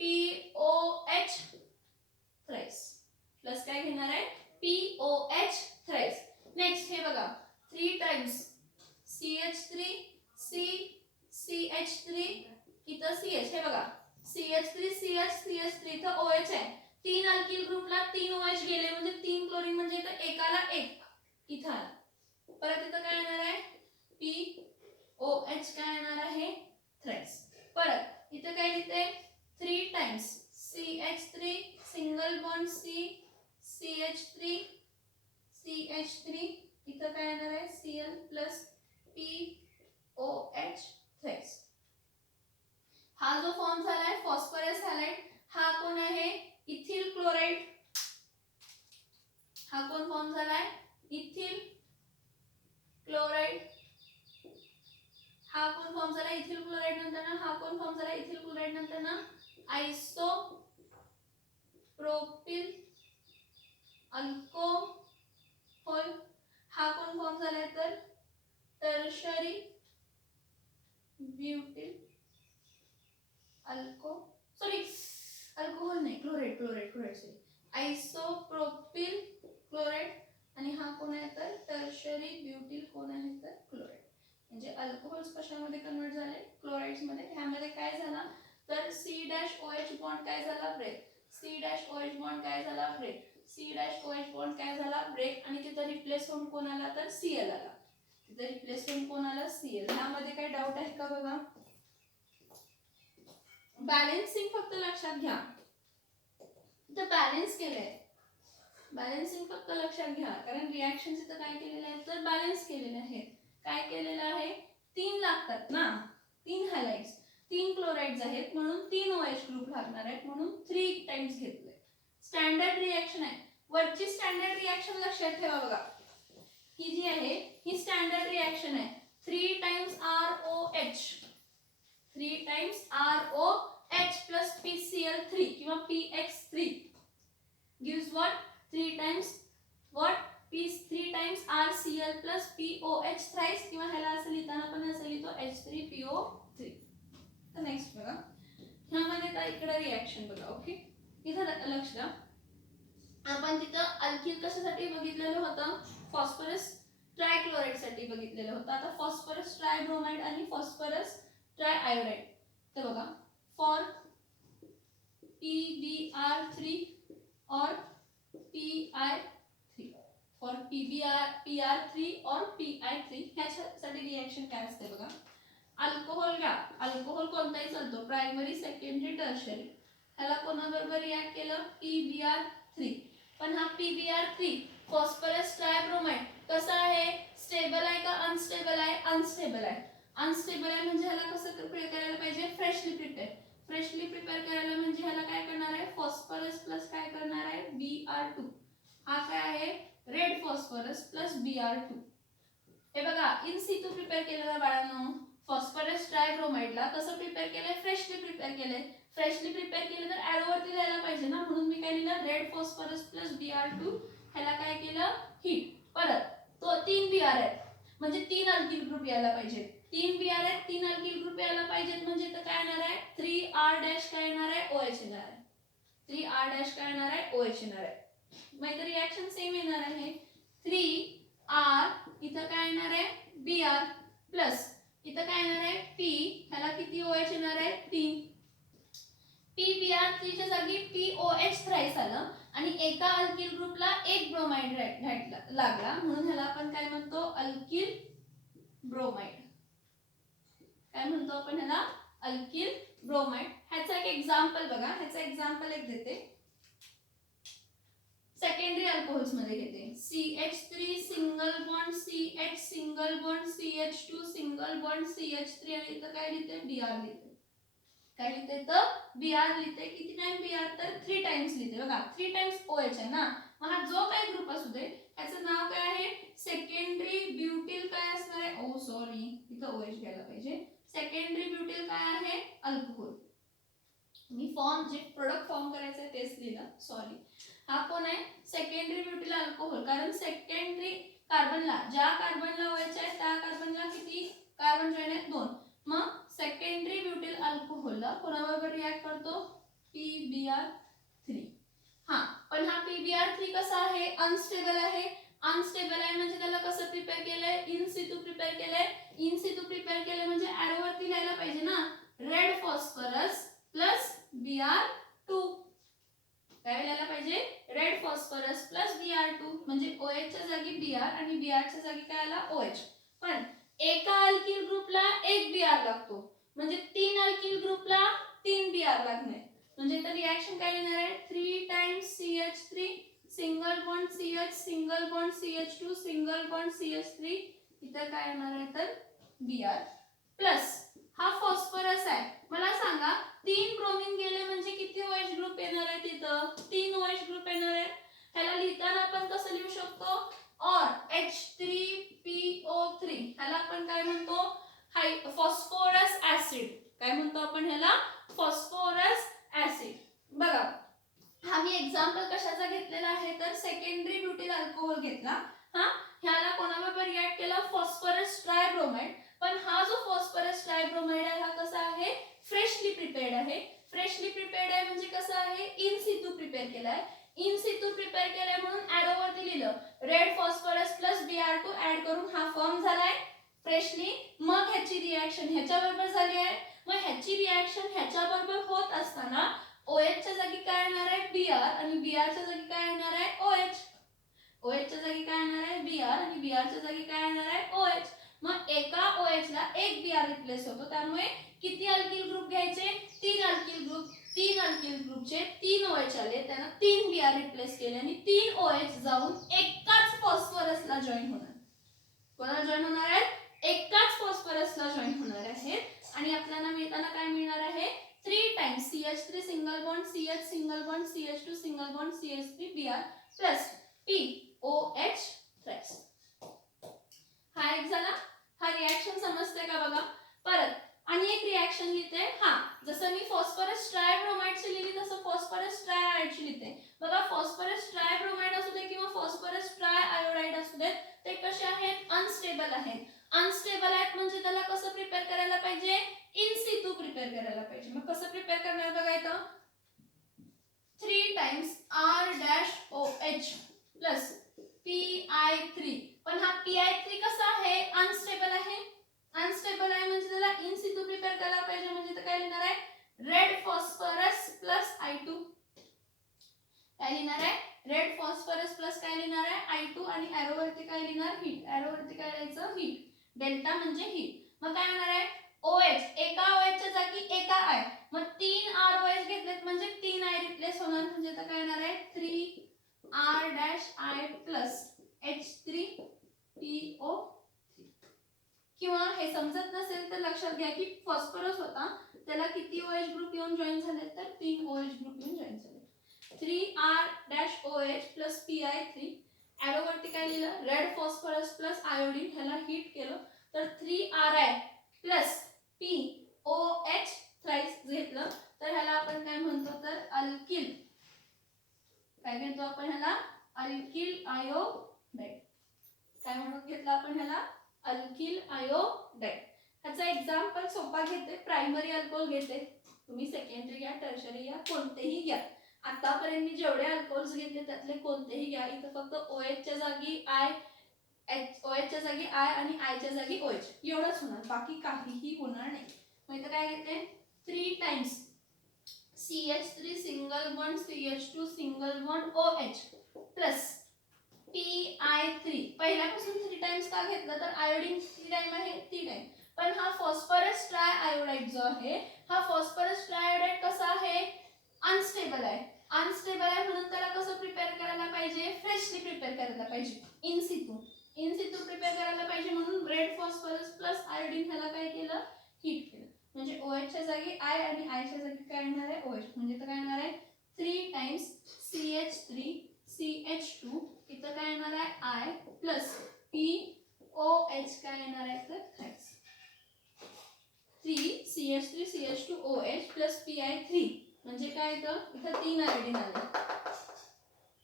POH thrice. Plus काय घेणार आहे? POH thrice. नेक्स्ट हे बघा. 3 टाइम्स CH3 CH3 इथं CH. हे बघा. CH3 CH3 इथं OH आहे. 3 अल्किल ग्रुपला 3 OH गेले म्हणजे 3 क्लोरीन म्हणजे इथं एकाला एक इथं आला. परत इथं काय येणार आहे? POH काय येणार आहे? थ्राइस. परत इथं काय लिहिते? 3 times CH3 single bond C CH3 इथं काय येणार आहे? Cl plus POH thrice. हा जो फॉर्म झालाय फॉस्फरस हॅलाइड, हा कोण आहे? Ethyl chloride. हा कोण फॉर्म झालाय? Ethyl chloride. हा कोण फॉर्म झाला? इथिल क्लोराइड नंतर ना हा कोण फॉर्म झाला? इथिल क्लोराइड नंतर ना आयसो प्रोपिल अल्कोहोल. हा कोण फॉर्म झालाय? तर टर्शरी ब्युटिल अल्कोहोल नाही, क्लोराइड सॉरी, आयसोप्रोपिल क्लोराइड. आणि हा कोण आहे? तर टर्शरी ब्युटिल कोण आहे? तर क्लोराइड. म्हणजे अल्कोहोल्स कशामध्ये कन्वर्ट झाले? क्लोराइड्स मध्ये. ह्यामध्ये काय झाला? तर C-OH बॉन्ड काय झाला? ब्रेक. C-OH बॉन्ड काय झाला? ब्रेक. C-OH बॉन्ड काय झाला? ब्रेक. आणि तिथं रिप्लेस होऊन कोण आला? तर Cl आला. तिथं रिप्लेस होऊन कोण आला? Cl. ह्यामध्ये काय डाऊट आहे का बघा? बॅलेन्सिंग फक्त लक्षात घ्या. इथं बॅलेन्स केलंय. बॅलेन्सिंग फक्त लक्षात घ्या. कारण रिॲक्शन इथं काय केलेलं आहे? तर बॅलेन्स केलेले आहे. काय केलेलं आहे? 3 लागतात ना. 3 हॅलाइड्स 3 क्लोराइड्स आहेत म्हणून 3 OH ग्रुप लागणार आहेत म्हणून 3 टाइम्स घेतले. स्टँडर्ड रिॲक्शन आहे. वरची स्टँडर्ड रिॲक्शन लक्षात ठेवा बघा. ही जी आहे ही स्टँडर्ड रिॲक्शन आहे. 3 times ROH 3 times ROH plus PCl3 किंवा PX3 gives what? 3 times what? 3 times RCl plus POH thrice किंवा ह्याला असं लिहिताना पण असं लिहितो H3PO3. तर नेक्स्ट बघा. ह्यामध्ये आता इकडे रिॲक्शन बघा. ओके, इथं लक्ष द्या. आपण तिथं अल्किल कशासाठी बघितलेलं होतं? फॉस्फरस ट्रायक्लोराइड साठी बघितलेलं होतं. आता फॉस्फरस ट्रायब्रोमाइड आणि फॉस्फरस ट्रायआयोडाइड. तर बघा, फॉर PBr3 और PI3, फॉर PR3 और PI3 ह्याच्यासाठी रिॲक्शन काय असते बघा. अल्कोहोल घ्या. अल्कोहोल कोणताही चालतो, प्रायमरी सेकंडरी टर्शरी. ह्याला कोणाबरोबर रिॲक्ट केलं? PBr3. पण हा PBr3 फॉस्फरस ट्रायब्रोमाइड कसा आहे? स्टेबल आहे का अनस्टेबल आहे? अनस्टेबल आहे. अनस्टेबल आहे म्हणजे ह्याला कसं प्रिपेअर करायला पाहिजे? फ्रेशली प्रिपेअर करायला म्हणजे ह्याला काय करणार आहे? फॉस्फरस प्लस काय करणार आहे? Br2. हा काय आहे? Red phosphorus plus Br2. हे बघा, इन सितू प्रिपेअर केलेला बाळांनो. फॉस्फरस ट्रायब्रोमाइडला कसं प्रिपेअर केलंय? फ्रेशली प्रिपेअर केलंय. फ्रेशली प्रिपेअर केलं तर ॲरो वरती लिहायला पाहिजे ना, म्हणून मी काय लिहिलं? Red phosphorus plus Br2. ह्याला काय केलं? हीट. परत तो 3 Br आहेत. म्हणजे 3 अल्किल ग्रुप यायला पाहिजेत. 3 Br आहेत, 3 अल्किल ग्रुप यायला पाहिजेत म्हणजे तर काय येणार आहे 3R' काय येणार आहे OH येणार आहे. 3R' काय येणार आहे OH येणार आहे. मग इथे रिएक्शन सेम येणार आहे. 3R इथं काय येणार आहे Br प्लस इथं काय येणार आहे P, ह्याला किती OH येणार आहे 3. PBr3 च्या जागी POH थ्राईस आलं आणि एका अल्किल ग्रुपला एक ब्रोमाइड लागला म्हणून ह्याला आपण काय म्हणतो अल्किल ब्रोमाइड. काय म्हणतो आपण ह्याला अल्किल ब्रोमाइड. ह्याचा एक एक्झाम्पल बघा, ह्याचा एक्झाम्पल एक देते. सेकंडरी अल्कोहोल्स मध्ये घेते. CH3 single bond CH single bond CH2 single bond CH3 आणि इथं काय लिहिते Br लिहिते. काय लिहिते तर Br लिहिते. किती टाइम Br तर 3 टाइम्स लिहिते बघा. 3 टाइम्स OH आहे ना. मग हा जो काही ग्रुप असू दे ह्याचं नाव काय आहे सेकंडरी ब्युटिल काय असणार आहे. ओ सॉरी इथं OH घ्यायला पाहिजे. सेकंडरी ब्युटिल काय आहे अल्कोहोल. मी फॉर्म जे प्रोडक्ट फॉर्म करायचं आहे तेच लिहिलं सॉरी. हा कोण आहे सेकंडरी ब्युटिल अल्कोहोल. कारण सेकंडरी कार्बनला ज्या कार्बनला OH आहे त्या कार्बनला किती कार्बन जॉईन आहेत 2. मग सेकंडरी ब्युटिल अल्कोहोलला कोणाबरोबर रिॲक्ट करतो PBr3. हा पण हा PBr3 कसा आहे अनस्टेबल आहे. अनस्टेबल आहे म्हणजे त्याला कसं प्रिपेअर केलंय इन सितू प्रिपेअर केलंय. इन सितू प्रिपेअर केलंय म्हणजे ॲरो वरती लिहायला पाहिजे ना रेड फॉस्फरस प्लस Br2. काय लिहायला पाहिजे रेड फॉस्फरस प्लस Br2 म्हणजे OH च्या जागी Br आणि Br च्या जागी काय आला OH. पण एका अल्किल ग्रुपला एक Br लागतो म्हणजे 3 अल्किल ग्रुपला 3 Br लागणार. म्हणजे तर रिएक्शन काय येणार आहे 3 times CH3 single bond CH single bond CH2 single bond CH3 इथं काय येणार आहे तर Br प्लस हा फॉस्फरस आहे. मला सांगा 3 ब्रोमीन गेले म्हणजे किती OH ग्रुप येणार आहे तिथं 3 OH ग्रुप येणार आहे. ह्याला लिहिताना आपण कसं लिहू शकतो और H3PO3 ह्याला आपण काय म्हणतो फॉस्फोरस ऍसिड. काय म्हणतो आपण ह्याला फॉस्फोरस ऍसिड. बघा हा मी एक्झाम्पल कशाचा घेतलेला आहे तर सेकंडरी ब्युटिल अल्कोहोल घेतला. हा ह्याला कोणाबरोबर रिॲक्ट केला फॉस्फरस ट्रायब्रोमाइड. पण हा जो फॉस्फरस ट्रायब्रोमाइड आहे हा कसा आहे फ्रेशली प्रिपेअर्ड आहे. फ्रेशली प्रिपेअर्ड आहे म्हणजे कसं आहे इन सितू प्रिपेअर केलाय. इन सितू प्रिपेअर केलाय म्हणून ॲरो वरती लिहिलं red phosphorus plus Br2 add करून हा फॉर्म झालाय फ्रेशली. मग ह्याची रिॲक्शन ह्याच्या बरोबर झाली आहे. मग ह्याची रिॲक्शन ह्याच्या बरोबर होत असताना OH च्या जागी काय येणार आहे Br आणि Br च्या जागी काय येणार आहे OH. OH च्या जागी काय येणार आहे Br आणि Br च्या जागी काय येणार आहे OH. मग एका OH ला एक Br रिप्लेस होतो. त्यामुळे किती अल्किल ग्रुप घ्यायचे 3 अल्किल ग्रुप. 3 अल्किल ग्रुपचे 3 OH आले त्यांना 3 Br रिप्लेस केले आणि 3 OH जाऊन एकाच फॉस्फरसला जॉईन होणार. कोणाला जॉईन होणार आहेत एकाच फॉस्फरसला जॉईन होणार आहेत आणि आपल्याला मिळताना काय मिळणार आहे 3 times CH3 single bond CH single bond CH2 single bond CH3 Br plus POH thrice. हा एक झाला. हा रिएक्शन समजते का बघा. परत आणि एक रिएक्शन लिहिते. हा जसं मी फॉस्फरस ट्रायब्रोमाइडची लिहिली तसं फॉस्फरस ट्रायआयोडाइडची लिहिते. बघा फॉस्फरस ट्रायब्रोमाइड असू दे किंवा फॉस्फरस ट्रायआयोडाइड असू दे ते कसे आहेत अनस्टेबल आहेत. अनस्टेबल आहेत म्हणजे त्याला कसं प्रिपेअर करायला पाहिजे इन सितू प्रिपेअर करायला पाहिजे. मग कसं प्रिपेअर करणार बघा इथं 3 टाइम्स R-OH प्लस Pi3. पण हा Pi3 कसा आहे अनस्टेबल आहे. अनस्टेबल आहे म्हणजे त्याला इन सितू प्रिपेअर करायला पाहिजे म्हणजे तर काय लिहिणार आहे रेड फॉस्फरस प्लस I2. काय लिहिणार आहे रेड फॉस्फरस प्लस काय लिहिणार आहे I2 आणि ॲरो वरती काय लिहिणार हीट. ॲरो वरती काय लिहायचं हीट. डेल्टा म्हणजे हीट. मग काय होणार आहे OH एका OH च्या जागी एका I. मग 3 ROH घेतलेत म्हणजे 3 I रिप्लेस होणार म्हणजे तर काय येणार आहे 3R-I प्लस H3PO. किंवा हे समजत नसेल तर लक्षात घ्या की फॉस्फरस होता त्याला किती OH ग्रुप येऊन जॉईन झाले तर 3 OH ग्रुप येऊन जॉईन झाले. 3R-OH प्लस Pi3 ॲरो वरती काय लिहिलं रेड फॉस्फरस प्लस आयोडीन ह्याला हीट केलं तर 3Ri प्लस POH थ्राईस घेतलं तर ह्याला आपण काय म्हणतो तर अल्किल. काय म्हणतो आपण ह्याला अल्किल आयोडाइड. काय म्हणून घेतलं आपण ह्याला अल्किल आयोडाईड. ह्याचा एक्झाम्पल सोपा घेते, प्रायमरी अल्कोहोल घेते, तुम्ही सेकंडरी घ्या, टर्शरी घ्या, कोणतेही घ्या. आतापर्यंत मी जेवढे अल्कोहोल्स घेतले त्यातले कोणतेही घ्या, इथं फक्त OH च्या जागी आय, OH च्या जागी आय आणि आय च्या जागी OH एवढंच होणार, बाकी काहीही होणार नाही. मग इथं काय घेते 3 times CH3 single bond CH2 single bond OH plus PI3. पहिल्यापासून 3 टाइम्स का घेतलं तर आयोडीन किती टाइम आहे 3 टाइम. पण हा फॉस्फरस ट्राय आयोडाइड जो आहे, हा फॉस्फरस ट्राय आयोडाइड कसा आहे, अनस्टेबल आहे. अनस्टेबल आहे म्हणून त्याला कसं प्रिपेअर करायला पाहिजे, फ्रेशली प्रिपेअर करायला पाहिजे, इन सितू प्रिपेअर करायला पाहिजे. म्हणून रेड फॉस्फरस प्लस आयोडीन ह्याला काय केलं, हीट केलं. म्हणजे OH च्या जागी आय आणि आय च्या जागी काय येणार आहे OH. म्हणजे काय येणार आहे 3 टाइम्स CH3 CH2, इथं काय येणार आहे आय प्लस POH काय येणार आहे तर 3 CH3 CH2 OH plus PI3. म्हणजे काय येतं इथं 3 आयोडीन आले.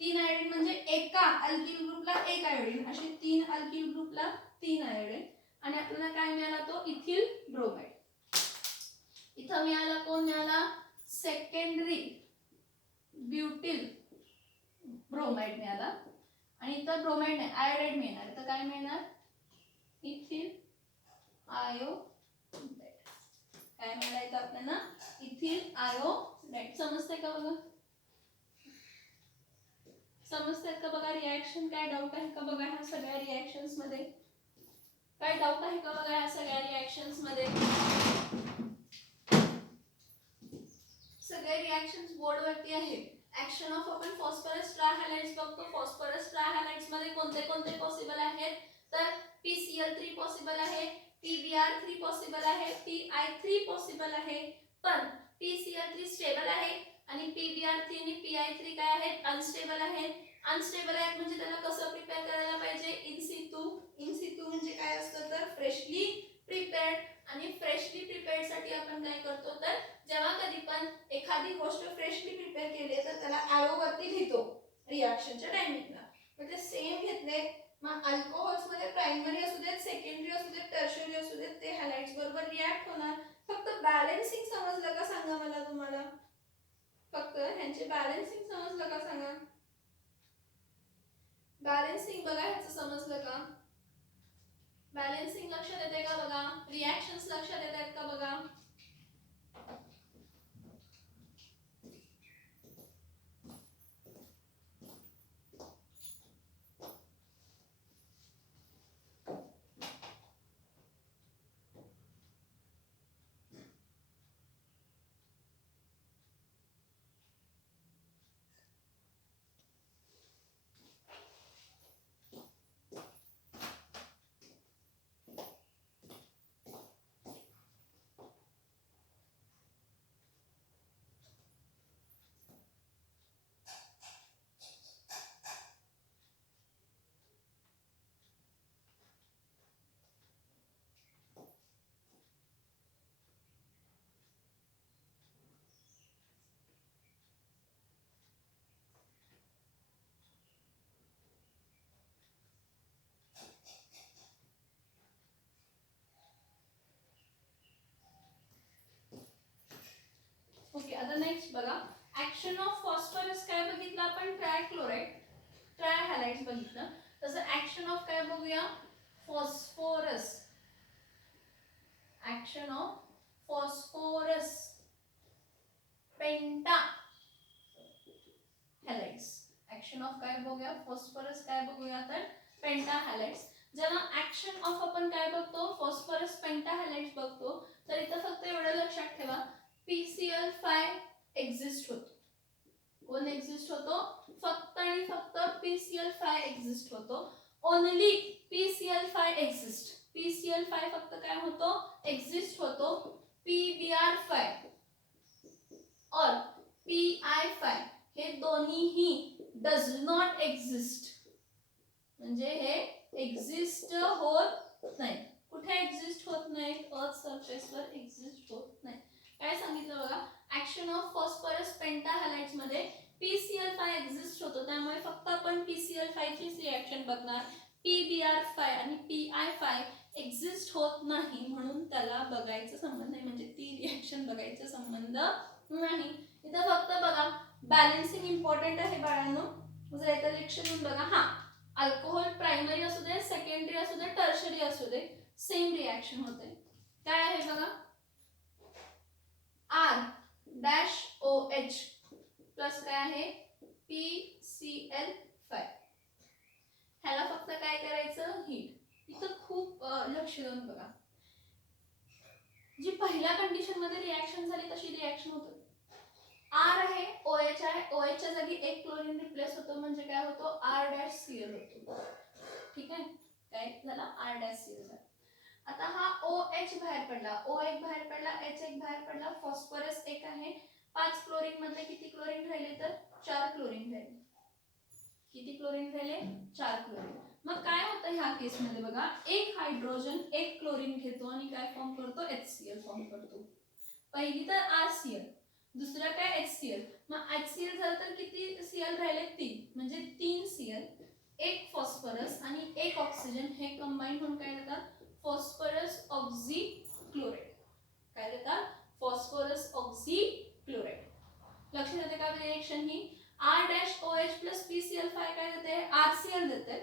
3 आयोडीन म्हणजे एका अल्किल ग्रुपला 1 आयोडीन, असे 3 अल्किल ग्रुपला 3 आयोडीन. आणि आपल्याला काय मिळाला तो इथिल ब्रोमाइड. इथं मिळाला कोण मिळाला, सेकंडरी ब्युटिल ब्रोमाइड मिळाला. आणि इथं ब्रोमाइड नाही आयोडाइड मिळणार. इथं काय मिळणार इथिल आयोडाइड. काय मिळालं आपल्याला इथिल आयोडाइड. समजतंय का बघा, समजतंय का बघा. रिएक्शन काय डाऊट आहे का बघा ह्या सगळ्या रिएक्शन्स मध्ये, काय डाऊट आहे का बघा ह्या सगळ्या रिएक्शन्स मध्ये. सगळे रिएक्शन्स बोर्ड वरती आहेत. ऍक्शन ऑफ आपण फॉस्फरस ट्रायहॅलाइड्स बघतो. फॉस्फरस ट्रायहॅलाइड्स मध्ये कोणते कोणते पॉसिबल आहेत तर PCl3 पॉसिबल आहे, PBr3 पॉसिबल आहे, PI3 पॉसिबल आहे. पण PCl3 स्टेबल आहे आणि PBr3 आणि PI3 काय आहेत अनस्टेबल आहेत. अनस्टेबल आहेत म्हणजे त्याला कसं प्रिपेअर करायला पाहिजे इन सितू. इन सितू म्हणजे काय असतं तर फ्रेशली प्रिपेअर्ड. आणि फ्रेशली प्रिपेअर्ड साठी आपण काय करतो तर जेव्हा कधी पण एखादी गोष्ट फ्रेशली प्रिपेअर केली तर त्याला ॲरो वरती लिहितो रिएक्शनच्या टायमिंगला. मग ते सेम घेतले. मग अल्कोहोल्स मध्ये प्रायमरी असू देत, सेकंडरी असू देत, टर्शरी असू देत, ते हॅलाइड्स बरोबर रिॲक्ट होणार. फक्त बॅलन्सिंग समजलं का सांगा मला तुम्हाला, फक्त ह्यांचे बॅलन्सिंग समजलं का सांगा. बॅलन्सिंग बघा ह्याचं समजलं का, बॅलन्सिंग लक्षात येते का बघा, रिएक्शन्स लक्षात येत आहेत का बघा. ओके, आता नेक्स्ट बघा ऍक्शन ऑफ फॉस्फरस काय बघितलं आपण ट्रायक्लोराइड ट्रायहॅलाइड्स बघितलं. तसं ऍक्शन ऑफ काय बघूया फॉस्फोरस. ऍक्शन ऑफ फॉस्फोरस पेंटा हॅलाइड्स. ऍक्शन ऑफ काय बघूया फॉस्फरस काय बघूया तर पेंटा हॅलाइड्स. जेव्हा ऍक्शन ऑफ आपण काय बघतो फॉस्फरस पेंटा हॅलाइड्स बघतो तर इथं फक्त एवढं लक्षात ठेवा PCl5 एक्झिस्ट होतो. कोण एक्झिस्ट होतो फक्त आणि फक्त PCl5 एक्झिस्ट होतो. Only PCl5 exist. PCl5 फक्त काय होतो एक्झिस्ट होतो. PBr5 और PI5 हे दोन्हीही डज नॉट एक्झिस्ट. म्हणजे हे एक्झिस्ट होत नाही. कुठे एक्झिस्ट होत नाही अर्थ सरफेसवर एक्झिस्ट होत नाही. काय सांगितलं बघा ऍक्शन ऑफ फॉस्फरस पेंटाहॅलाइड्स मध्ये PCl5 एक्झिस्ट होतो. त्यामुळे फक्त आपण PCl5 चीच रिएक्शन बघणार. PBr5 आणि PI5 एक्झिस्ट होत नाही म्हणून त्याला बघायचा संबंध नाही, म्हणजे ती रिॲक्शन बघायचा संबंध नाही. इथं फक्त बघा बॅलन्सिंग इम्पॉर्टंट आहे बाळांनो. जर इथं लक्ष देऊन बघा, हा अल्कोहोल प्रायमरी असू दे, सेकंडरी असू दे, टर्शरी असू दे, सेम रिॲक्शन होते. काय आहे बघा, R-OH प्लस काय आहे PCl5. ह्याला फक्त काय करायचं, हीट. इथं खूप लक्ष देऊन बघा, जी पहिल्या कंडिशन मध्ये रिॲक्शन झाली तशी रिॲक्शन होते. R आहे, OH आहे, OH च्या जागी एक क्लोरीन रिप्लेस होतो, म्हणजे काय होतो R-Cl होतो. ठीक आहे, काय झाला R-Cl झाला. आता हा OH बाहेर पडला, O एक बाहेर पडला, H एक बाहेर पडला, फॉस्फरस एक आहे. 5 क्लोरीन मध्ये किती क्लोरीन राहिले तर 4 क्लोरीन राहिले. किती क्लोरीन राहिले, 4 क्लोरीन. मग काय होतं ह्या केस मध्ये बघा, एक हायड्रोजन एक क्लोरीन घेतो आणि काय फॉर्म करतो, HCl फॉर्म करतो. पहिली तर RCl, दुसरा काय HCl. मग HCl झालं तर किती Cl राहिले, 3, म्हणजे 3 Cl, एक फॉस्फरस आणि एक ऑक्सिजन, हे कंबाईन होऊन काय देतात, फॉस्फरस ऑक्झीक्लोराइड. काय देतात, फॉस्फरस ऑक्झीक्लोराइड. लक्षात येते का रिएक्शन ही. R-OH प्लस PCl5 काय देते, RCl देते.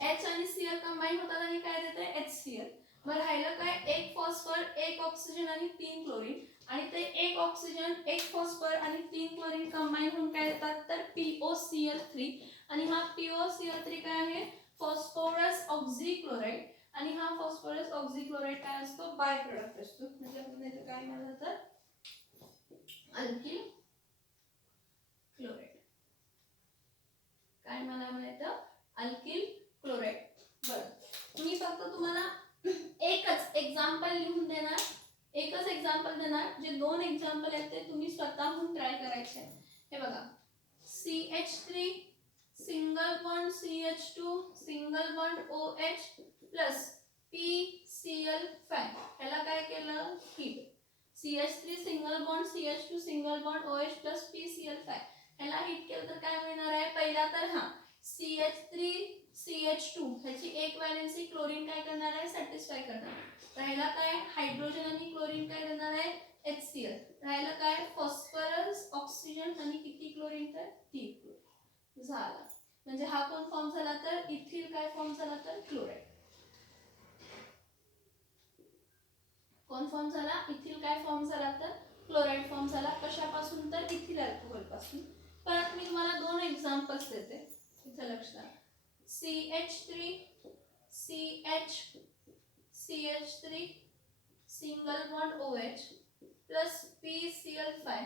H आणि Cl कंबाईन होतात आणि काय देते, HCl. मग राहिलं काय, एक फॉस्फर एक ऑक्सिजन आणि 3 क्लोरीन, आणि ते एक ऑक्सिजन एक फॉस्फर आणि 3 क्लोरीन कंबाईन होऊन काय देतात तर POCl3. आणि हा POCl3 काय आहे, फॉस्फरस ऑक्झीक्लोराइड. आणि हा फॉस्फरस ऑक्झीक्लोराइड काय असतो, बाय प्रोडक्ट असतो. म्हणजे आपण इथे काय म्हणलं तर अल्किल क्लोराइड. काय म्हणायचं, अल्किल क्लोराइड. बरं, मी फक्त तुम्हाला एकच एक्झाम्पल लिहून देणार, एकच एक्झाम्पल देणार. जे 2 एक्झाम्पल आहेत ते तुम्ही स्वतःहून ट्राय करायचे. हे बघा, CH3 single bond CH2 single bond OH plus PCl5. ह्याला काय केलं, heat. CH3 single bond CH2 single bond OH plus PCl5. ह्याला हीट केलं तर काय मिळणार आहे, पहिला तर हा CH3 CH2 ह्याची एक वॅलेन्सी क्लोरीन काय करणार आहे, सॅटिस्फाय करणार. राहिला काय, हायड्रोजन आणि क्लोरीन काय देणार आहे, HCl. राहिलं काय, फॉस्फरस ऑक्सिजन आणि किती क्लोरीन तर 3 क्लोरीन झाला. म्हणजे हा कोण फॉर्म झाला तर इथिल काय फॉर्म झाला तर क्लोराइड. कोण फॉर्म झाला, इथिल काय फॉर्म झाला तर क्लोराइड फॉर्म झाला. कशापासून तर इथिल अल्कोहोल पासून. परत मी तुम्हाला 2 एक्झाम्पल्स देते, इथे लक्ष द्या. CH3 CH3 single bond OH plus PCl5.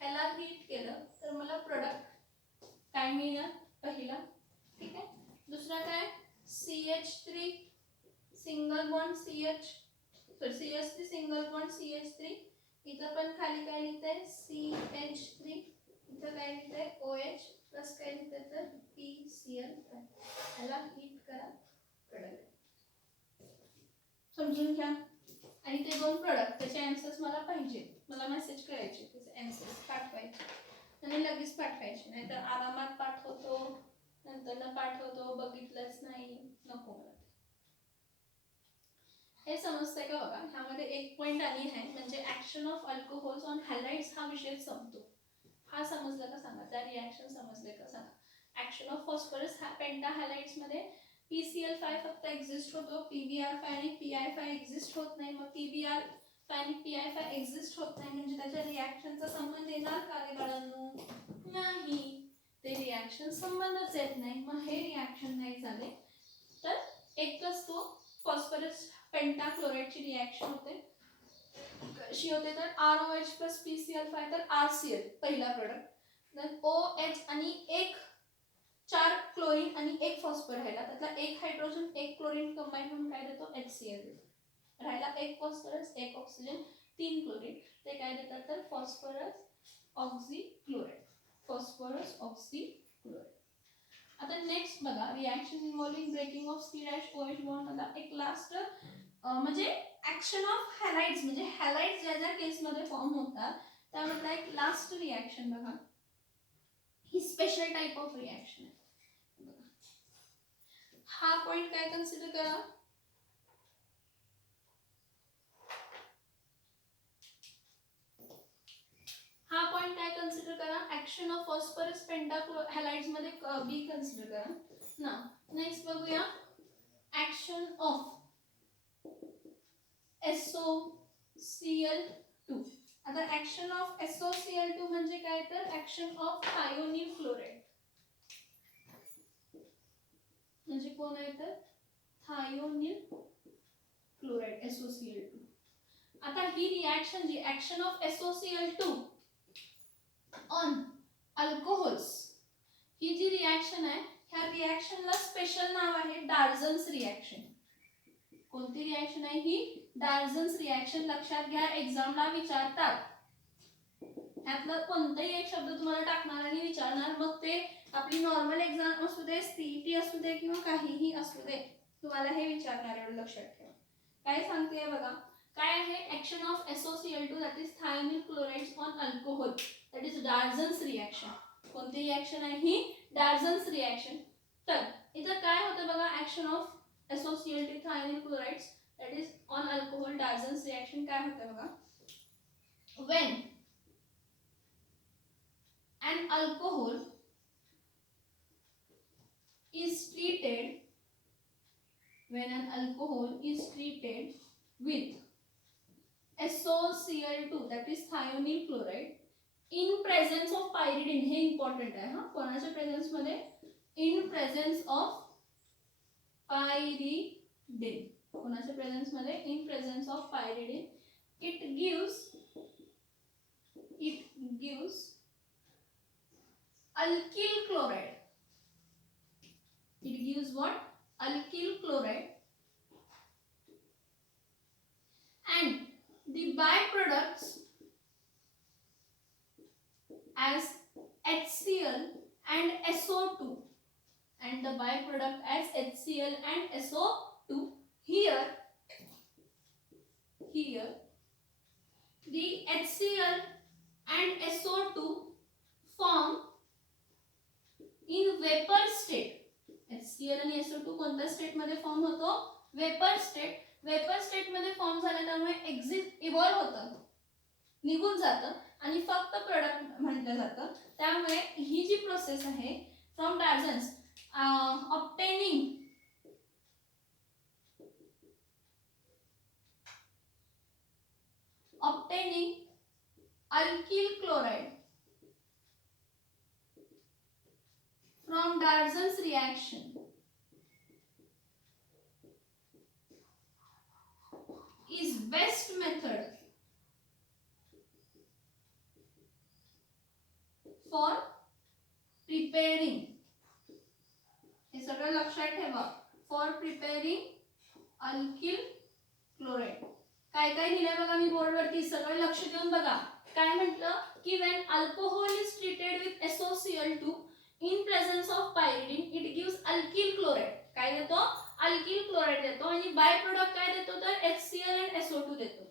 ह्याला हीट केलं तर मला प्रोडक्ट काय मिळणार, पहिला. ठीक आहे, दुसरा काय, CH3 single bond CH3 single bond CH3. इथं पण खाली काय लिहितंय, CH3. इथं काय लिहितंय, OH प्लस काय लिहितंय तर PCl5. ह्याला हीट करा, प्रोडक्ट. समजून घ्या. आणि ते 2 प्रोडक्ट, त्याचे आन्सर्स मला पाहिजे, मला मेसेज करायचे, त्याचे आन्सर्स पाठवायचे आणि लगेच पाठवायचे. नाहीतर आरामात पाठवतो, नंतर पाठवतो, बघितलंच नाही, नको मला. हे समजतंय का बघा. ह्यामध्ये एक पॉइंट आली आहे, म्हणजे ऍक्शन ऑफ अल्कोहोल्स ऑन हॅलाइड्स हा विषय संपतो. हा समजला का सांगा, त्या रिॲक्शन समजले का सांगा. ऍक्शन ऑफ फॉस्फरस पेंटा हॅलाइड्स मध्ये PCl5 फक्त एक्झिस्ट होतो, PBr5 आणि PI5 एक्झिस्ट होत नाही. मग PBr5 आणि PI5 एक्झिस्ट होत नाही म्हणजे त्याच्या रिॲक्शनचा संबंध येणार का रे बाळांनो, नाही. ते रिॲक्शन संबंधच येत नाही. मग हे रिॲक्शन नाही झाले तर एकच तो फॉस्फरस पेंटा क्लोराइडची रिॲक्शन होते. कशी होते तर ROH प्लस PCl5 तर RCl पहिला प्रोडक्ट. देन OH आणि एक 4 क्लोरीन आणि एक फॉस्फर राहिला, त्यातला एक हायड्रोजन एक क्लोरीन कंबाईन होऊन काय देतो, HCl देतो. राहिला एक फॉस्फरस एक ऑक्सिजन 3 क्लोरीन, ते काय देतात तर फॉस्फरस ऑक्झीक्लोराइड. फॉस्फरस ऑक्झीक्लोराइड. आता नेक्स्ट बघा, reaction involving breaking of C-OH bond. आता एक लास्ट म्हणजे ऍक्शन ऑफ हॅलाइड्स, म्हणजे हॅलाइड्स ज्या ज्या केसमध्ये फॉर्म होतात त्यामधला एक लास्ट रिॲक्शन बघा. ही स्पेशल टाइप ऑफ रिॲक्शन आहे. हा पॉइंट काय कन्सिडर करा, हा पॉइंट काय कन्सिडर करा, ऍक्शन ऑफ फॉस्फरस पेंटाहॅलाइड्स मध्ये बी कन्सिडर करा ना. नेक्स्ट बघूया ऍक्शन ऑफ SOCl2. आता ऍक्शन ऑफ SOCl2 म्हणजे काय, तर ऍक्शन ऑफ थायोनिल क्लोराइड म्हणजे कोण आहे तर थायोनिल क्लोराइड SOCl2. आता ही रिएक्शन जी action of SOCl2 on alcohols, ही जी रिएक्शन आहे ह्या रिएक्शनला स्पेशल नाव आहे डार्झन्स रिएक्शन. कोणती रिएक्शन आहे ही, डार्झन्स रिएक्शन. लक्षात घ्या, एक्झामला विचारतात, यातलं कोणताही एक शब्द तुम्हाला टाकणार आणि विचारणार, मग ते आपली नॉर्मल एक्झाम असू दे, सीईटी असू दे किंवा काहीही असू दे, तुम्हाला हे विचारणार, एवढं लक्षात ठेवा. काय सांगते बघा, काय आहे, action of SOCl2 that is thionyl chlorides on alcohol that is Darzens reaction. कोणती रिएक्शन आहे ही, डार्झन्स रिएक्शन. तर इथं काय होतं बघा, action of SOCl2 thionyl chlorides that is on alcohol Darzens reaction काय होतं बघा, when an alcohol is treated with SOCl2 that is thionyl chloride in presence of pyridine. हे इम्पॉर्टंट आहे हा, कोणाच्या प्रेझेन्स मध्ये, in presence of pyridine. कोणाच्या presence मध्ये, in presence of pyridine. It gives alkyl chloride. It gives what, alkyl chloride, and the byproducts as HCl and SO2, and the byproduct as HCl and SO2. Here the HCl and SO2 form in vapor state. HCl आणि SO2 कोणत्या state मध्ये form होतो, vapour state. Vapour state मध्ये form झाले त्यामुळे evolve होतं, निघून जातं आणि फक्त प्रोडक्ट म्हटलं जातं. त्यामुळे ही जी प्रोसेस आहे from Darzens obtaining alkyl chloride from Darzon's reaction is best method for preparing. हे सगळं लक्षात ठेवा, फॉर प्रिपेरिंग अल्किल क्लोराइड. काय काय लिहिलंय बघा मी बोर्डवरती, सगळं लक्ष देऊन बघा. काय म्हटलं की when alcohol is treated with SOCl2 in presence of pyridine it gives alkyl chloride. काय देतो, अल्किल क्लोराइड देतो, आणि बाय प्रोडक्ट काय देतो तर HCl and SO2 देतो.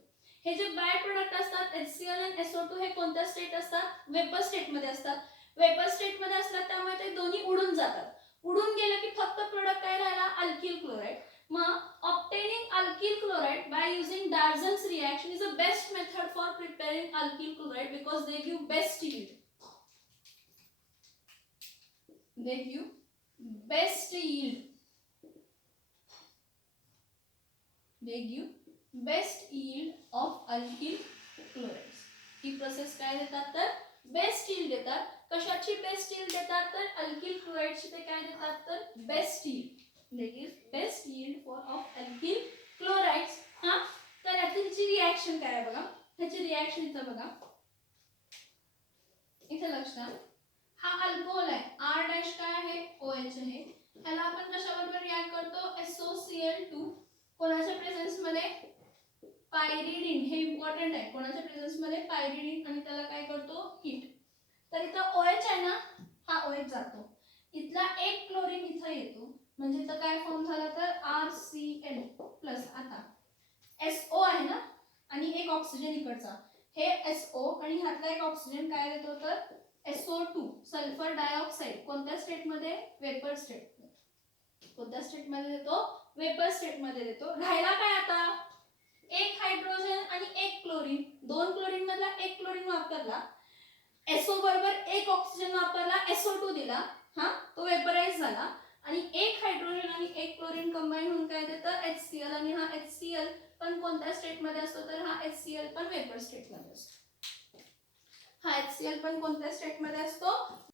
हे जे बाय प्रोडक्ट असतात HCl and SO2 हे कोणत्या स्टेट असतात, वेपर स्टेट मध्ये असतात. वेपर स्टेट मध्ये असतात त्यामुळे ते दोन्ही उडून जातात. उडून गेलं की फक्त प्रोडक्ट काय राहिला, अल्किल क्लोराइड. मग obtaining alkyl chloride by using Darzon's reaction is the best method for preparing alkyl chloride because they give best yield. They give best yield. They give best yield of alkyl chlorides. He process काय देतात तर best yield देतात. कशाची best yield देतात तर alkyl क्लोराइडची ते काय देतात तर best yield. They give best yield of alkyl chlorides. हा, तर याची रिएक्शन काय आहे बघा, ह्याची रिएक्शन इथं बघा, इथं लक्ष द्या. हा अल्कोहोल आहे, R डॅश काय आहे, OH आहे. ह्याला आपण कशाबरोबर रिएक्ट करतो, SOCl2 कोणाच्या प्रेझेन्स मध्ये, पायरिडिन. हे इम्पॉर्टंट आहे, कोणाच्या प्रेझेन्स मध्ये पायरिडिन, आणि त्याला काय करतो, हीट. तर इथं OH आहे ना, हा OH जातो, इथला एक क्लोरीन इथं येतो, म्हणजे इथं काय फॉर्म झाला तर RCl प्लस. आता SO आहे ना, आणि एक ऑक्सिजन इकडचा, हे SO आणि ह्यातला एक ऑक्सिजन काय देतो तर SO2 सल्फर डायऑक्साइड. कोणत्या स्टेट मध्ये, वेपर स्टेट. कोणत्या स्टेट मध्ये देतो? वेपर स्टेट मध्ये देतो. राहिला काय आता? एक हायड्रोजन आणि एक क्लोरीन. 2 क्लोरीन मधला एक क्लोरीन वापरला, SO बरोबर एक ऑक्सिजन वापरला, SO2 दिला, हा तो वेपराइज झाला. आणि एक हायड्रोजन आणि एक क्लोरीन कंबाईन होऊन काय देतं? HCl. आणि हा HCl पण कोणत्या स्टेट मध्ये असतो? तर हा HCl पण वेपर स्टेट मध्ये असतो. हा HCl पण कोणत्या स्टेट मध्ये असतो?